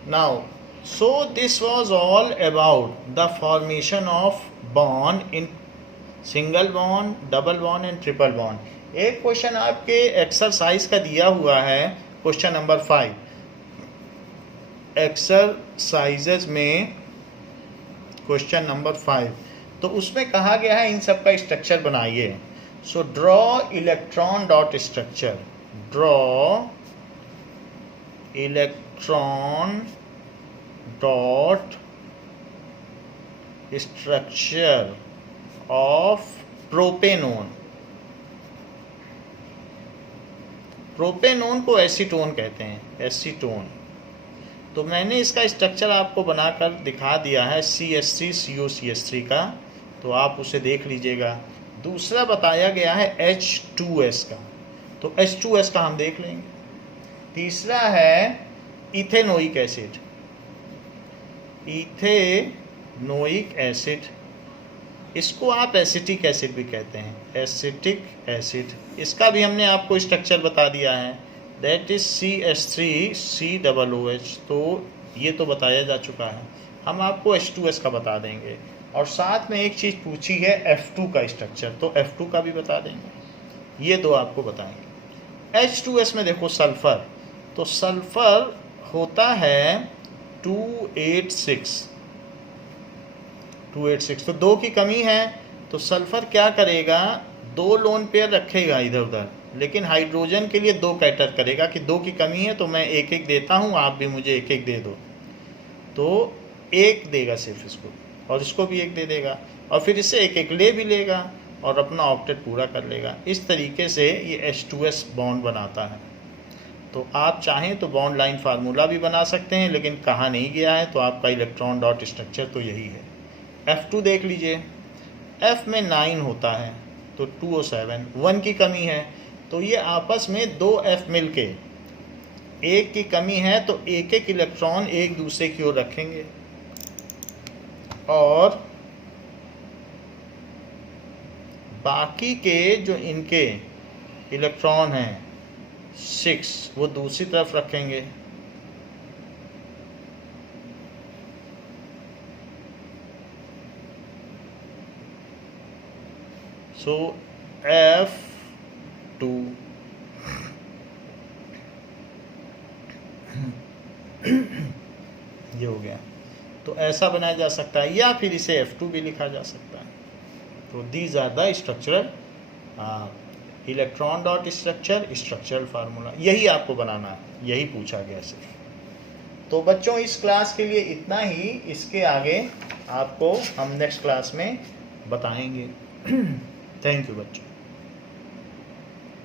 Now so this was all about the formation of bond in single bond, double bond and triple bond. एक क्वेश्चन आपके एक्सरसाइज का दिया हुआ है, क्वेश्चन नंबर 5 एक्सरसाइजेज में, क्वेश्चन नंबर 5। तो उसमें कहा गया है इन सब का स्ट्रक्चर बनाइए। So draw electron dot structure, draw electron dot structure of propanone. Propanone को एसीटोन कहते हैं, एसीटोन। तो मैंने इसका स्ट्रक्चर आपको बनाकर दिखा दिया है CH3COCH3 का, तो आप उसे देख लीजिएगा। दूसरा बताया गया है H2S का, तो H2S का हम देख लेंगे। तीसरा है इथेनोइक एसिड, इथेनोइक एसिड, इसको आप एसिटिक एसिड भी कहते हैं, एसिटिक एसिड। इसका भी हमने आपको स्ट्रक्चर बता दिया है, दैट इज CH3COOH। तो ये तो बताया जा चुका है, हम आपको H2S का बता देंगे। और साथ में एक चीज़ पूछी है F2 का स्ट्रक्चर, तो F2 का भी बता देंगे। ये दो आपको बताएंगे। H2S में देखो सल्फ़र, तो सल्फ़र होता है 286, तो 2 की कमी है। तो सल्फ़र क्या करेगा, 2 लोन पेयर रखेगा इधर उधर, लेकिन हाइड्रोजन के लिए 2 कैटर करेगा कि 2 की कमी है तो मैं 1-1 देता हूँ, आप भी मुझे 1-1 दे दो। तो 1 देगा सिर्फ इसको, और इसको भी 1 दे देगा, और फिर इससे 1-1 ले भी लेगा और अपना ऑक्टेट पूरा कर लेगा। इस तरीके से ये H2S बॉन्ड बनाता है। तो आप चाहें तो बॉन्ड लाइन फार्मूला भी बना सकते हैं, लेकिन कहा नहीं गया है, तो आपका इलेक्ट्रॉन डॉट स्ट्रक्चर तो यही है। F2 देख लीजिए, F में 9 होता है, तो 207, 1 की कमी है, तो ये आपस में 2 F मिलके 1 की कमी है, तो 1-1 इलेक्ट्रॉन एक दूसरे की ओर रखेंगे, और बाकी के जो इनके इलेक्ट्रॉन हैं 6, वो दूसरी तरफ रखेंगे। सो F2 ये हो गया। तो ऐसा बनाया जा सकता है, या फिर इसे F2 भी लिखा जा सकता है। तो these are the structural electron dot structural formula, यही आपको बनाना है, यही पूछा गया सिर्फ। तो बच्चों इस क्लास के लिए इतना ही, इसके आगे आपको हम नेक्स्ट क्लास में बताएंगे। थैंक यू बच्चों।